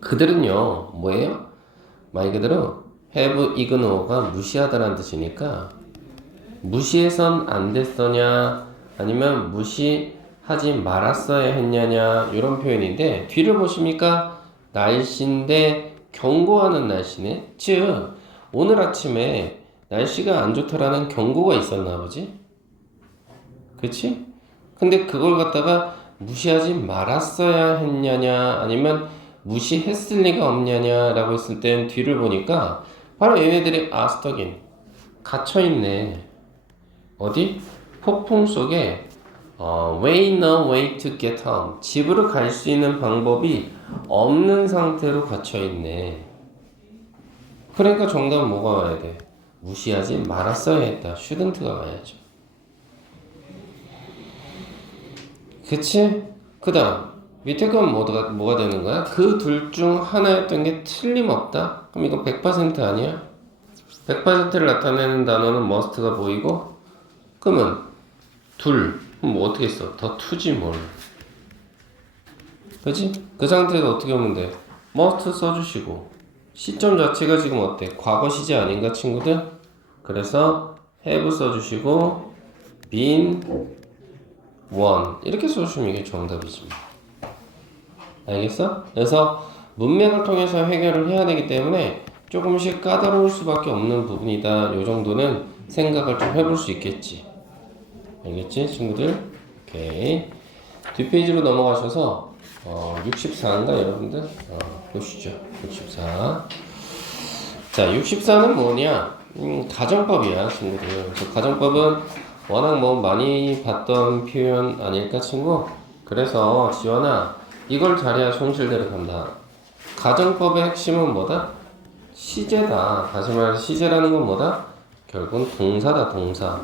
그들은요, 뭐예요? 말 그대로 have ignore가 무시하다라는 뜻이니까 무시해선 안 됐어냐 아니면 무시하지 말았어야 했냐냐 이런 표현인데 뒤를 보십니까? 날씨인데 경고하는 날씨네. 즉 오늘 아침에 날씨가 안 좋다라는 경고가 있었나 보지? 그치? 근데 그걸 갖다가 무시하지 말았어야 했냐냐 아니면 무시했을 리가 없냐냐라고 했을 땐 뒤를 보니까 바로 얘네들이 아스터긴 갇혀있네. 어디? 폭풍 속에 way no way to get home. 집으로 갈 수 있는 방법이 없는 상태로 갇혀있네. 그러니까 정답은 뭐가 와야 돼? 무시하지 말았어야 했다. shouldn't가 와야죠. 그치? 그 다음 밑에 건 뭐가 되는 거야? 그 둘 중 하나였던 게 틀림없다? 그럼 이거 100% 아니야? 100%를 나타내는 단어는 must가 보이고 그러면 둘 그럼 뭐 어떻게 써? 더 투지 뭘. 그치? 그 상태에서 어떻게 하면 돼? must 써주시고 시점 자체가 지금 어때? 과거 시제 아닌가 친구들? 그래서 have 써주시고 been one 이렇게 써주시면 이게 정답이지. 알겠어? 그래서 문맥을 통해서 해결을 해야 되기 때문에 조금씩 까다로울 수밖에 없는 부분이다. 요 정도는 생각을 좀 해볼 수 있겠지. 알겠지 친구들? 오케이. 뒷페이지로 넘어가셔서 64인가 여러분들? 보시죠. 64. 자, 64는 뭐냐? 가정법이야 친구들. 그래서 가정법은 워낙 뭐 많이 봤던 표현 아닐까 친구? 그래서 지원아 이걸 잘해야 손실대로 간다. 가정법의 핵심은 뭐다? 시제다. 다시 말해서 시제라는 건 뭐다? 결국은 동사다. 동사.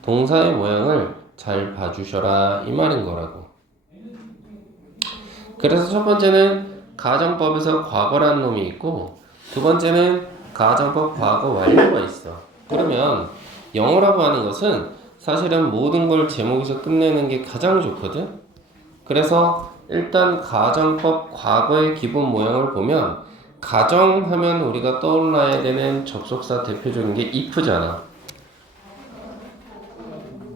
동사의 모양을 잘 봐주셔라 이 말인 거라고. 그래서 첫 번째는 가정법에서 과거라는 놈이 있고 두 번째는 가정법 과거 완료가 있어. 그러면 영어라고 하는 것은 사실은 모든 걸 제목에서 끝내는 게 가장 좋거든. 그래서 일단 가정법 과거의 기본 모양을 보면 가정하면 우리가 떠올라야 되는 접속사 대표적인 게 if잖아.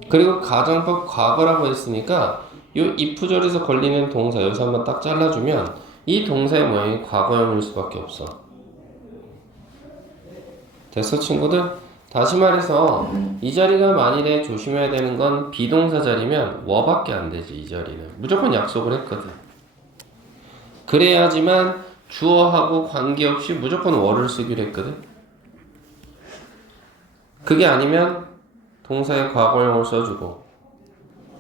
그리고 가정법 과거라고 했으니까 이 if절에서 걸리는 동사 여기서 한번 딱 잘라주면 이 동사의 모양이 과거형일 수밖에 없어. 됐어 친구들? 다시 말해서 이 자리가 만일에 조심해야 되는 건 비동사 자리면 워밖에 안 되지. 이 자리는 무조건 약속을 했거든. 그래야지만 주어하고 관계없이 무조건 워를 쓰기로 했거든. 그게 아니면 동사의 과거형을 써주고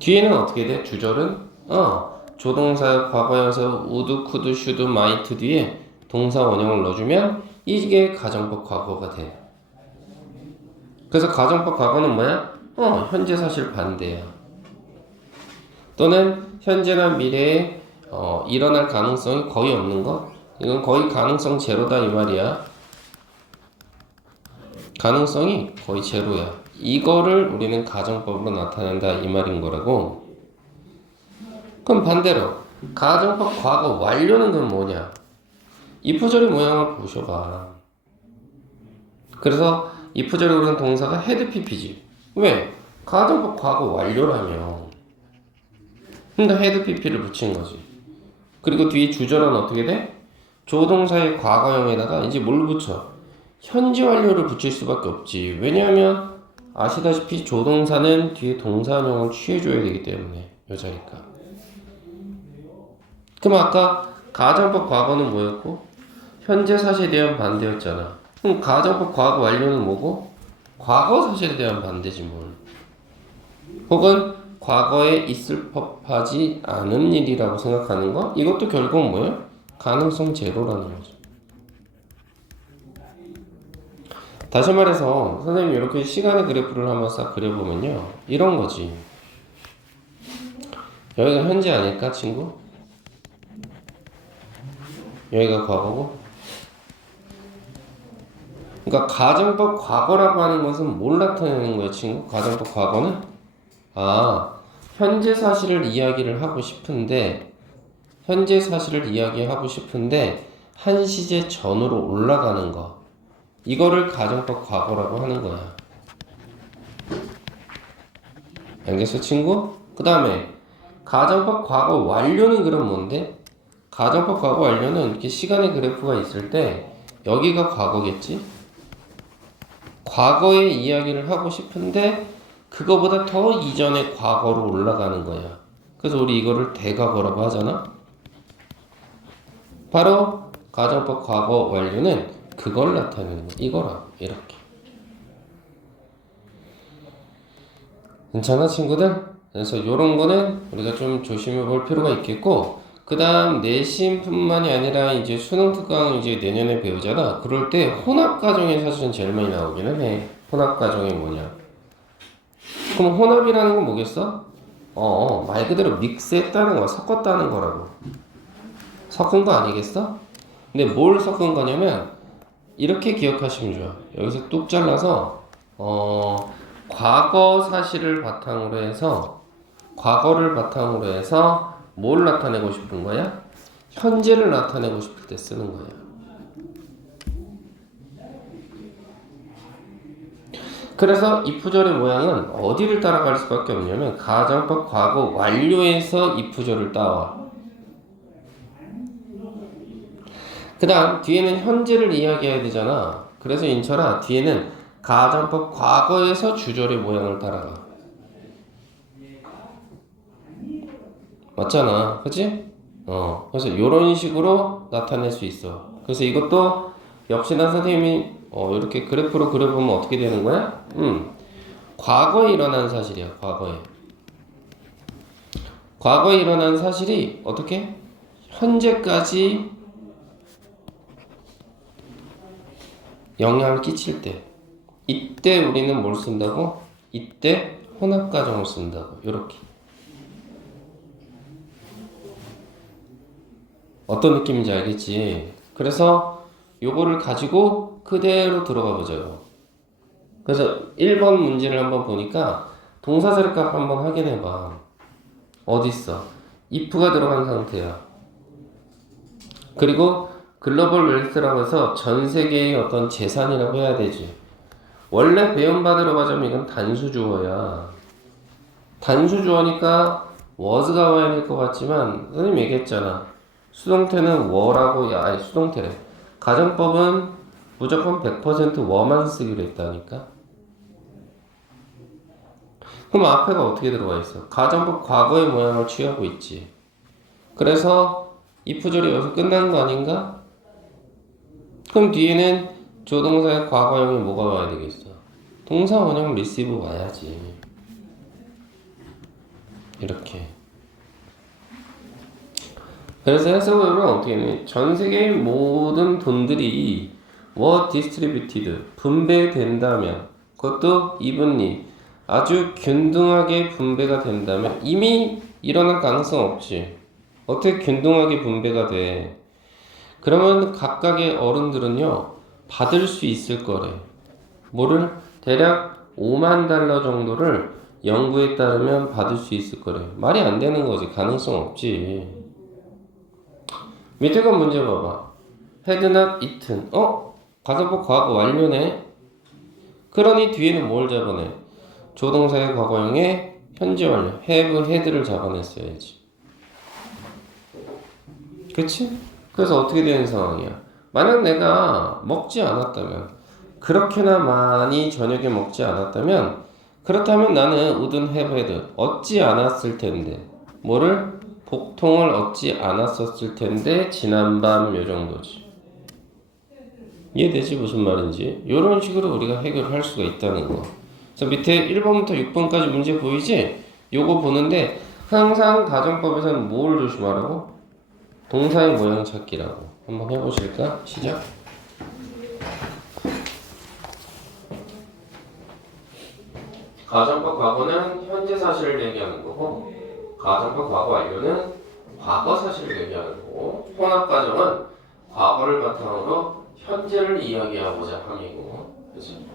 뒤에는 어떻게 돼? 주절은 조동사의 과거형에서 would, could, should, might 뒤에 동사 원형을 넣어주면 이게 가정법 과거가 돼. 그래서 가정법 과거는 뭐야? 현재 사실 반대야. 또는 현재나 미래에 일어날 가능성이 거의 없는 것? 이건 거의 가능성 제로다 이 말이야. 가능성이 거의 제로야. 이거를 우리는 가정법으로 나타낸다 이 말인 거라고. 그럼 반대로 가정법 과거 완료는 그럼 뭐냐? if절의 모양을 보셔봐. 그래서 if절에 오르는 동사가 had pp지. 왜? 가정법 과거 완료라며. 근데 had pp를 붙인 거지. 그리고 뒤에 주절은 어떻게 돼? 조동사의 과거형에다가 이제 뭘로 붙여? 현재 완료를 붙일 수밖에 없지. 왜냐하면 아시다시피 조동사는 뒤에 동사형을 취해줘야 되기 때문에 여자니까. 그럼 아까 가정법 과거는 뭐였고? 현재 사실에 대한 반대였잖아. 그럼 가정법 과거 완료는 뭐고? 과거 사실에 대한 반대지 뭘. 혹은 과거에 있을 법하지 않은 일이라고 생각하는 거? 이것도 결국 뭐예요? 가능성 제로라는 거죠. 다시 말해서 선생님이 이렇게 시간의 그래프를 한번 싹 그려보면요, 이런 거지. 여기가 현재 아닐까, 친구? 여기가 과거고. 그러니까 가정법 과거라고 하는 것은 뭘 나타내는 거예요, 친구? 가정법 과거는 현재 사실을 이야기를 하고 싶은데, 현재 사실을 이야기하고 싶은데 한 시제 전으로 올라가는 거, 이거를 가정법 과거라고 하는 거야. 알겠어, 친구? 그 다음에 가정법 과거 완료는 그럼 뭔데? 가정법 과거 완료는 이렇게 시간의 그래프가 있을 때 여기가 과거겠지? 과거의 이야기를 하고 싶은데 그거보다 더 이전의 과거로 올라가는 거야. 그래서 우리 이거를 대과거라고 하잖아. 바로 가정법 과거 완료는 그걸 나타내는 거야. 이거라고. 이렇게. 괜찮아, 친구들? 그래서 요런 거는 우리가 좀 조심해 볼 필요가 있겠고, 그 다음 내신뿐만이 아니라 이제 수능 특강 이제 내년에 배우잖아. 그럴 때 혼합과정의 사실은 제일 많이 나오기는 해. 혼합과정이 뭐냐? 그럼 혼합이라는 건 뭐겠어? 말 그대로 믹스했다는 거야. 섞었다는 거라고. 섞은 거 아니겠어? 근데 뭘 섞은 거냐면 이렇게 기억하시면 좋아. 여기서 뚝 잘라서 과거 사실을 바탕으로 해서, 과거를 바탕으로 해서 뭘 나타내고 싶은 거야? 현재를 나타내고 싶을 때 쓰는 거야. 그래서 이프절의 모양은 어디를 따라갈 수밖에 없냐면 가정법 과거 완료에서 이프절을 따와. 그 다음 뒤에는 현재를 이야기해야 되잖아. 그래서 인철아, 뒤에는 가정법 과거에서 주절의 모양을 따라가. 맞잖아, 그치? 그래서 이런 식으로 나타낼 수 있어. 그래서 이것도 역시나 선생님이 이렇게 그래프로 그려보면 어떻게 되는 거야? 과거에 일어난 사실이야. 과거에 일어난 사실이 어떻게? 현재까지 영향을 끼칠 때, 이때 우리는 뭘 쓴다고? 이때 혼합과정을 쓴다고. 이렇게. 어떤 느낌인지 알겠지? 그래서 요거를 가지고 그대로 들어가 보자고. 그래서 1번 문제를 한번 보니까 동사절 값 한번 확인해봐. 어딨어? if가 들어간 상태야. 그리고 글로벌 웰스라고 해서 전 세계의 어떤 재산이라고 해야 되지. 원래 배움받으러 가자면 이건 단수주어야. 단수주어니까 was가 와야 될 것 같지만 선생님 얘기했잖아. 수동태는 we라고, 아니 수동태래. 가정법은 무조건 100% we만 쓰기로 했다니까. 그럼 앞에가 어떻게 들어가 있어? 가정법 과거의 모양을 취하고 있지. 그래서 if절이 여기서 끝난 거 아닌가? 그럼 뒤에는 조동사의 과거형이 뭐가 와야 되겠어? 동사 원형 receive 와야지. 이렇게. 그래서 해석으로는 어떻게 해? 전 세계의 모든 돈들이 were distributed, 분배된다면, 그것도 evenly, 아주 균등하게 분배가 된다면, 이미 일어날 가능성 없지. 어떻게 균등하게 분배가 돼? 그러면 각각의 어른들은요, 받을 수 있을 거래. 뭐를? 대략 5만 달러 정도를 연구에 따르면 받을 수 있을 거래. 말이 안 되는 거지. 가능성 없지. 밑에 건 문제 봐봐. had not eaten. 가정법 과거 완료네. 그러니 뒤에는 뭘 잡아내? 조동사의 과거형에 현재 완료. have, had를 잡아냈어야지. 그치? 그래서 어떻게 되는 상황이야? 만약 내가 먹지 않았다면, 그렇게나 많이 저녁에 먹지 않았다면, 그렇다면 나는 wouldn't have had, 얻지 않았을 텐데, 뭐를? 복통을 얻지 않았었을 텐데 지난밤 요 정도지. 이해되지? 무슨 말인지? 이런 식으로 우리가 해결할 수가 있다는 거. 그래서 밑에 1번부터 6번까지 문제 보이지? 요거 보는데 항상 가정법에서는 뭘 조심하라고? 동사의 모양 찾기라고. 한번 해보실까? 시작. 가정법 과거는 현재 사실을 얘기하는 거고, 가정법 과거 완료는 과거 사실을 얘기하는 거고, 혼합 가정은 과거를 바탕으로 현재를 이야기하고자 함이고, 그치?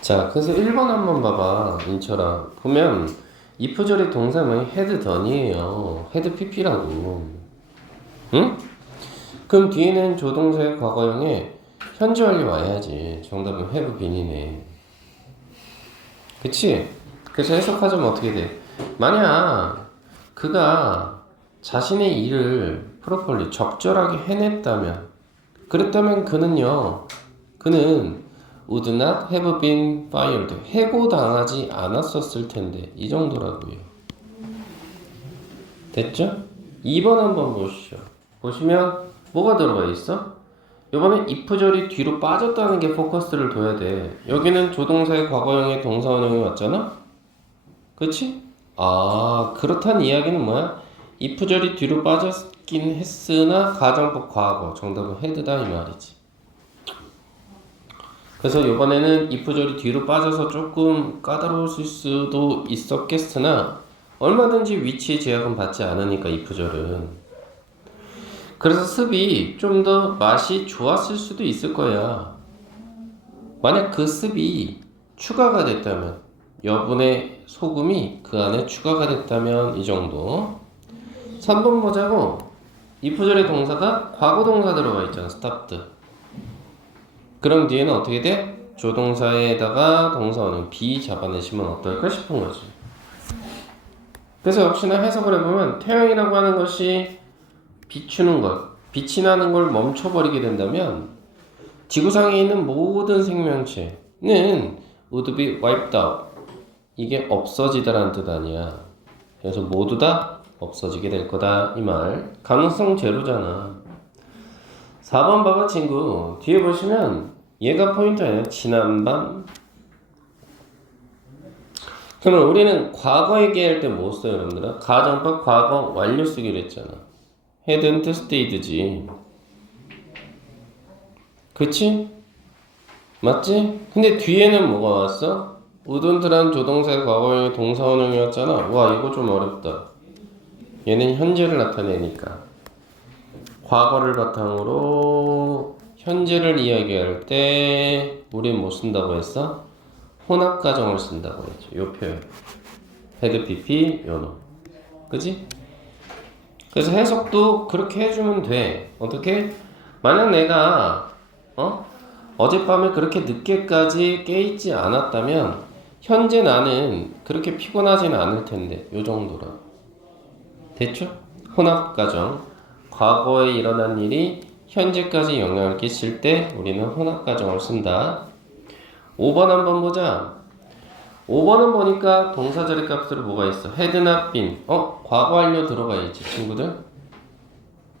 자, 그래서 1번 한번 봐봐, 인철아. 보면 if절의 동사명이 head done이에요. head pp라고. 응? 그럼 뒤에는 조동사의 과거형에 현재 완료 와야지. 정답은 have been이네. 그치? 그래서 해석하자면 어떻게 돼? 만약 그가 자신의 일을 프로퍼리 적절하게 해냈다면, 그랬다면 그는 would not have been fired. 해고당하지 않았었을 텐데. 이 정도라고요. 됐죠? 2번 한번 보시죠. 보시면 뭐가 들어가 있어? 이번에 if절이 뒤로 빠졌다는 게 포커스를 둬야 돼. 여기는 조동사의 과거형의 동사원형이 왔잖아? 그치? 아, 그렇다는 이야기는 뭐야? if절이 뒤로 빠졌긴 했으나 가정법 과거. 정답은 had다 이 말이지. 그래서 이번에는 if절이 뒤로 빠져서 조금 까다로웠을 수도 있었겠으나 얼마든지 위치의 제약은 받지 않으니까 if절은. 그래서 습이 좀 더 맛이 좋았을 수도 있을 거야. 만약 그 습이 추가가 됐다면, 여분의 소금이 그 안에 추가가 됐다면 이 정도. 3번 보자고. if절의 동사가 과거 동사 들어가 있잖아. stopped. 그럼 뒤에는 어떻게 돼? 조동사에다가 동사원은 be 잡아내시면 어떨까 싶은 거지. 그래서 역시나 해석을 해보면 태양이라고 하는 것이 비추는 것, 빛이 나는 걸 멈춰버리게 된다면 지구상에 있는 모든 생명체는 would be wiped out. 이게 없어지다라는 뜻 아니야. 그래서 모두 다 없어지게 될 거다 이 말. 가능성 제로잖아. 4번 봐봐 친구. 뒤에 보시면 얘가 포인트예요. 지난밤. 그러면 우리는 과거 얘기할 때 뭐 써요 여러분들아? 가정법 과거 완료 쓰기로 했잖아. hadn't stayed지. 그치? 맞지? 근데 뒤에는 뭐가 왔어? wouldn't란 조동사의 과거의 동사원형이었잖아. 와 이거 좀 어렵다. 얘는 현재를 나타내니까 과거를 바탕으로 현재를 이야기할 때 우린 뭐 쓴다고 했어? 혼합가정을 쓴다고 했죠. 요 표현 had pp 요놈. 그지? 그래서 해석도 그렇게 해주면 돼. 어떻게? 만약 내가 어젯밤에 그렇게 늦게까지 깨있지 않았다면 현재 나는 그렇게 피곤하지는 않을 텐데. 요 정도라. 됐죠? 혼합가정. 과거에 일어난 일이 현재까지 영향을 끼칠 때 우리는 혼합가정을 쓴다. 5번 한번 보자. 5번은 보니까 동사절의 값으로 뭐가 있어? had not been. 과거 완료 들어가 있지 친구들.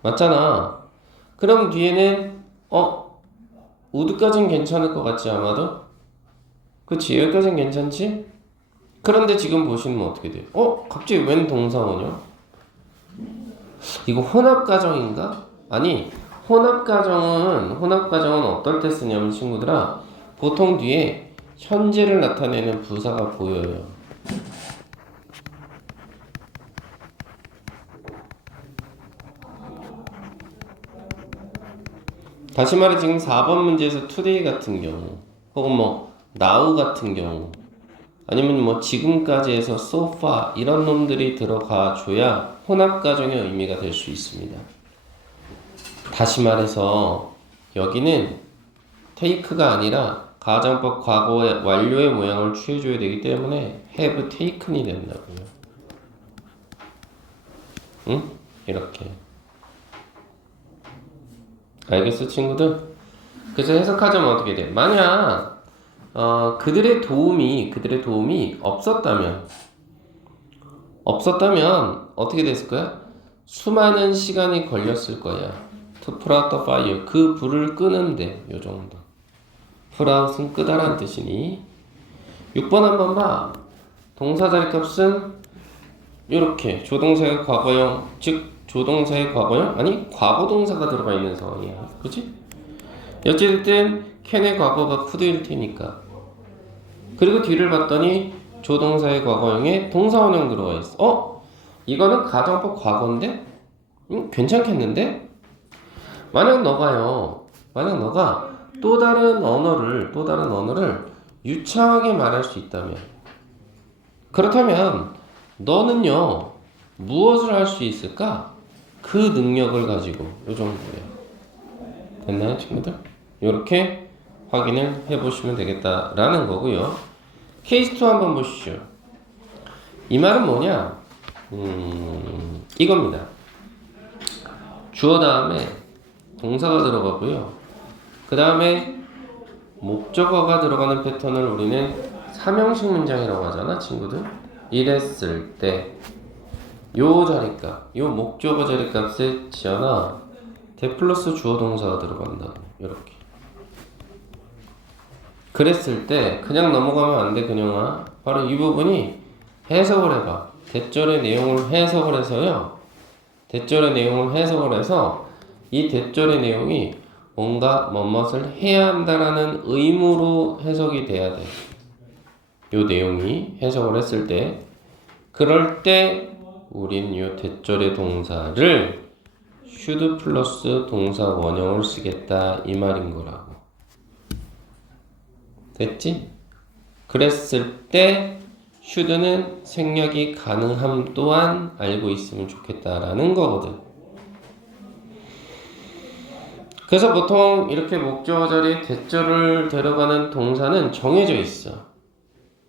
맞잖아. 그럼 뒤에는 would까지는 괜찮을 것 같지 아마도? 그치 여기까지는 괜찮지? 그런데 지금 보시면 어떻게 돼요? 갑자기 웬 동사원이야? 이거 혼합가정인가? 아니 혼합가정은 어떨 때 쓰냐면 친구들아 보통 뒤에 현재를 나타내는 부사가 보여요. 다시 말해 지금 4번 문제에서 today 같은 경우 혹은 뭐 now 같은 경우 아니면 뭐 지금까지 해서 so far 이런 놈들이 들어가 줘야 혼합가정의 의미가 될 수 있습니다. 다시 말해서 여기는 take가 아니라 가정법 과거의 완료의 모양을 취해줘야 되기 때문에 have taken이 된다고요. 응? 이렇게. 알겠어 친구들? 그래서 해석하자면 어떻게 돼? 만약 그들의 도움이 없었다면 어떻게 됐을 거야? 수많은 시간이 걸렸을 거야. To put out the fire. 그 불을 끄는데 요 정도. put out은 끄다란 뜻이니. 6번 한번 봐. 동사 자리 값은 이렇게 조동사의 과거형, 즉 조동사의 과거형? 아니 과거 동사가 들어가 있는 상황이야. 그치? 어쨌든 can의 과거가 could일 테니까. 그리고 뒤를 봤더니 조동사의 과거형에 동사원형 들어가 있어. 이거는 가정법 과거인데? 괜찮겠는데? 만약 너가 또 다른 언어를 유창하게 말할 수 있다면, 그렇다면 너는요 무엇을 할 수 있을까? 그 능력을 가지고 요 정도예요. 됐나요 친구들? 이렇게 확인을 해보시면 되겠다라는 거고요. 케이스 2 한번 보시죠. 이 말은 뭐냐? 이겁니다. 주어 다음에 동사가 들어가고요. 그 다음에 목적어가 들어가는 패턴을 우리는 삼형식 문장이라고 하잖아 친구들. 이랬을 때 요 자리값, 요 목적어 자리값에 지어나 대 플러스 주어 동사가 들어간다. 이렇게. 그랬을 때 그냥 넘어가면 안 돼 그녀아. 바로 이 부분이 해석을 해봐. 대절의 내용을 해석을 해서요. 대절의 내용을 해석을 해서 이 대절의 내용이 뭔가 뭐뭇을 해야 한다라는 의무로 해석이 돼야 돼. 요 내용이 해석을 했을 때 그럴 때 우린 요 대절의 동사를 should 플러스 동사 원형을 쓰겠다 이 말인 거라고. 됐지? 그랬을 때 should는 생략이 가능함 또한 알고 있으면 좋겠다라는 거거든. 그래서 보통 이렇게 목적어 자리에 대절을 데려가는 동사는 정해져 있어.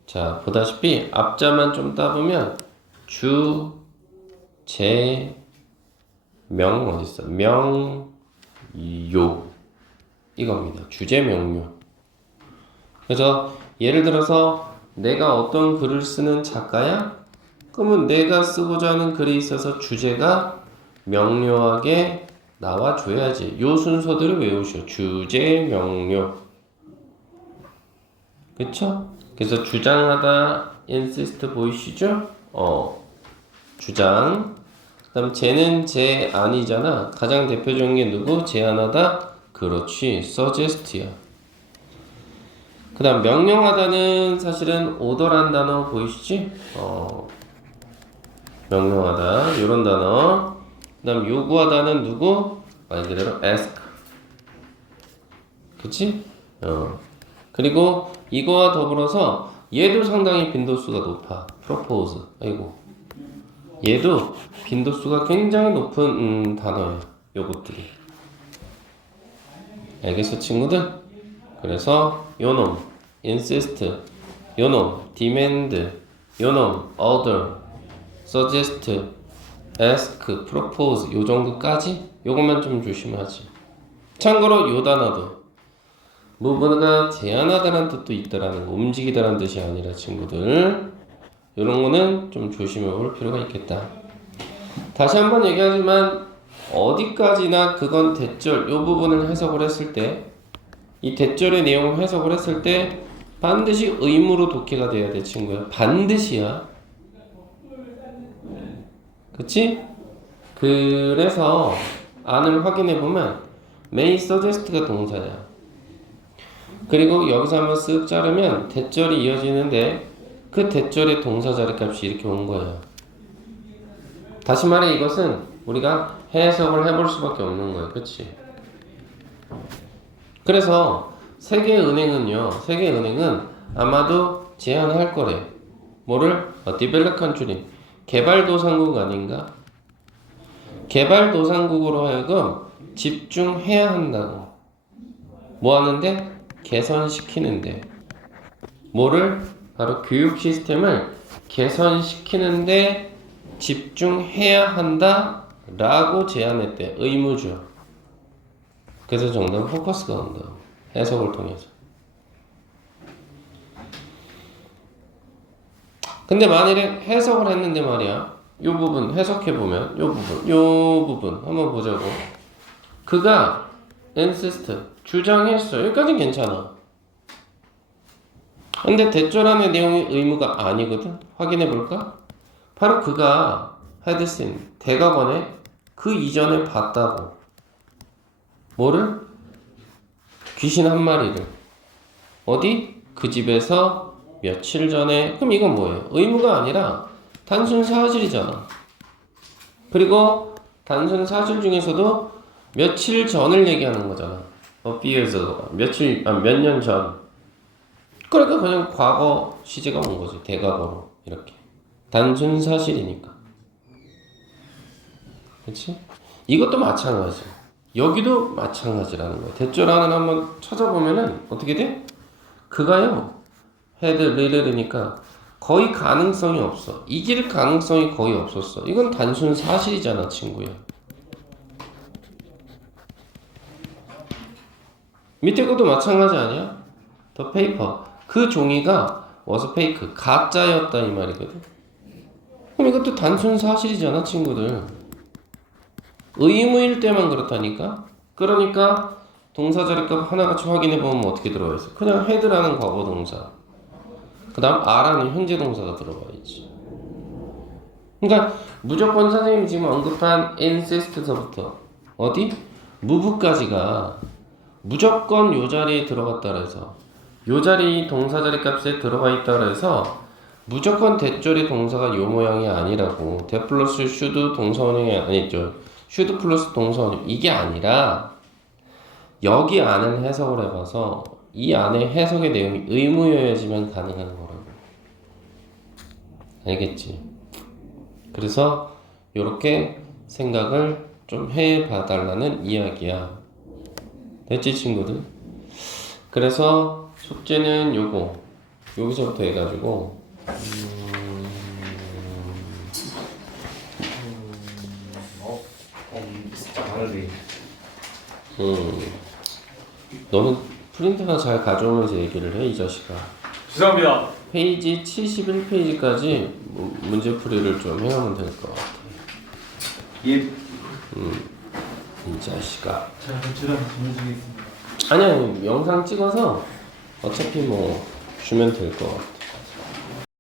자, 보다시피 앞자만 좀 따보면 주, 제, 명 어딨어? 명, 요 이겁니다. 주제, 명료. 그래서 예를 들어서 내가 어떤 글을 쓰는 작가야? 그러면 내가 쓰고자 하는 글에 있어서 주제가 명료하게 나와줘야지. 요 순서대로 외우셔. 주제, 명료. 그쵸? 그래서 주장하다, insist 보이시죠? 주장. 그 다음 쟤는 쟤 아니잖아. 가장 대표적인 게 누구? 제안하다? 그렇지. suggest야. 그 다음 명령하다는 사실은 order란 단어 보이시지? 명령하다 요런 단어. 그 다음 요구하다는 누구? 말 그대로 ask. 그치? 그리고 이거와 더불어서 얘도 상당히 빈도수가 높아. propose. 아이고. 얘도 빈도수가 굉장히 높은 단어예요. 요것들이. 알겠어 친구들? 그래서 요놈 insist, 요놈 demand, 요놈 order, suggest, ask, propose 요 정도까지 요것만 좀 조심하지. 참고로 요 단어도 무엇보다 제안하다라는 뜻도 있다라는 거, 움직이다라는 뜻이 아니라 친구들 요런 거는 좀 조심해 볼 필요가 있겠다. 다시 한번 얘기하지만 어디까지나 그건 대절 요 부분을 해석을 했을 때 이 대절의 내용을 해석을 했을 때 반드시 의무로 독해가 돼야 돼 친구야. 반드시야. 그치? 그래서 안을 확인해 보면 may suggest가 동사야. 그리고 여기서 한번 쓱 자르면 대절이 이어지는데 그 대절의 동사 자리값이 이렇게 온 거예요. 다시 말해 이것은 우리가 해석을 해볼 수밖에 없는 거예요. 그치? 그래서 세계은행은 아마도 제한할 거래. 뭐를? 디벨롭 컨트리. 개발도상국 아닌가? 개발도상국으로 하여금 집중해야 한다고. 뭐 하는데? 개선시키는데. 뭐를? 바로 교육 시스템을 개선시키는데 집중해야 한다 라고 제안했대. 의무죠. 그래서 정답은 포커스가 온다. 해석을 통해서. 근데 만일에 해석을 했는데 말이야, 요 부분 해석해보면 요 부분 한번 보자고. 그가 insist 주장했어. 여기까지는 괜찮아. 근데 대절안의 내용이 의무가 아니거든. 확인해볼까? 바로 그가 had seen 대각원에 그 이전에 봤다고. 뭐를? 귀신 한 마리를. 어디? 그 집에서 며칠 전에. 그럼 이건 뭐예요? 의무가 아니라 단순 사실이잖아. 그리고 단순 사실 중에서도 며칠 전을 얘기하는 거잖아. few years ago. 몇 년 전. 그러니까 그냥 과거 시제가 온 거지. 대과거로 이렇게. 단순 사실이니까. 그렇지? 이것도 마찬가지. 여기도 마찬가지라는 거야. 대절안을 한번 찾아보면은 어떻게 돼? 그가요. 헤드 리르니까 거의 가능성이 없어. 이길 가능성이 거의 없었어. 이건 단순 사실이잖아, 친구야. 밑에 것도 마찬가지 아니야? 더 페이퍼. 그 종이가 was fake. 가짜였다 이 말이거든. 그럼 이것도 단순 사실이잖아, 친구들. 의무일 때만 그렇다니까. 그러니까 동사 자리값 하나같이 확인해보면 어떻게 들어가 있어? 그냥 had라는 과거 동사, 그 다음 a라는 현재 동사가 들어가 있지. 그러니까 무조건 선생님이 지금 언급한 insist서부터 어디? move까지가 무조건 요 자리에 들어갔다 그래서 요 자리 동사 자리값에 들어가 있다 그래서 무조건 대절의 동사가 요 모양이 아니라고. 대 플러스 should 동사원형이 아니죠. should 플러스 동사원형 이게 아니라 여기 안은 해석을 해봐서 이 안에 해석의 내용이 의무여야지만 가능한 거라고. 알겠지? 그래서 요렇게 생각을 좀 해봐달라는 이야기야. 됐지 친구들? 그래서 숙제는 요거 여기서부터 해가지고 진짜 많은데. 너는 프린트나 잘 가져오면서 얘기를 해, 이 자식아. 죄송합니다. 페이지 71페이지까지 문제 풀이를 좀 해오면 될 것 같아. 예. 이 자식아. 제가 제출한 보내드리겠습니다. 아니야, 영상 찍어서 어차피 뭐 주면 될 것 같아.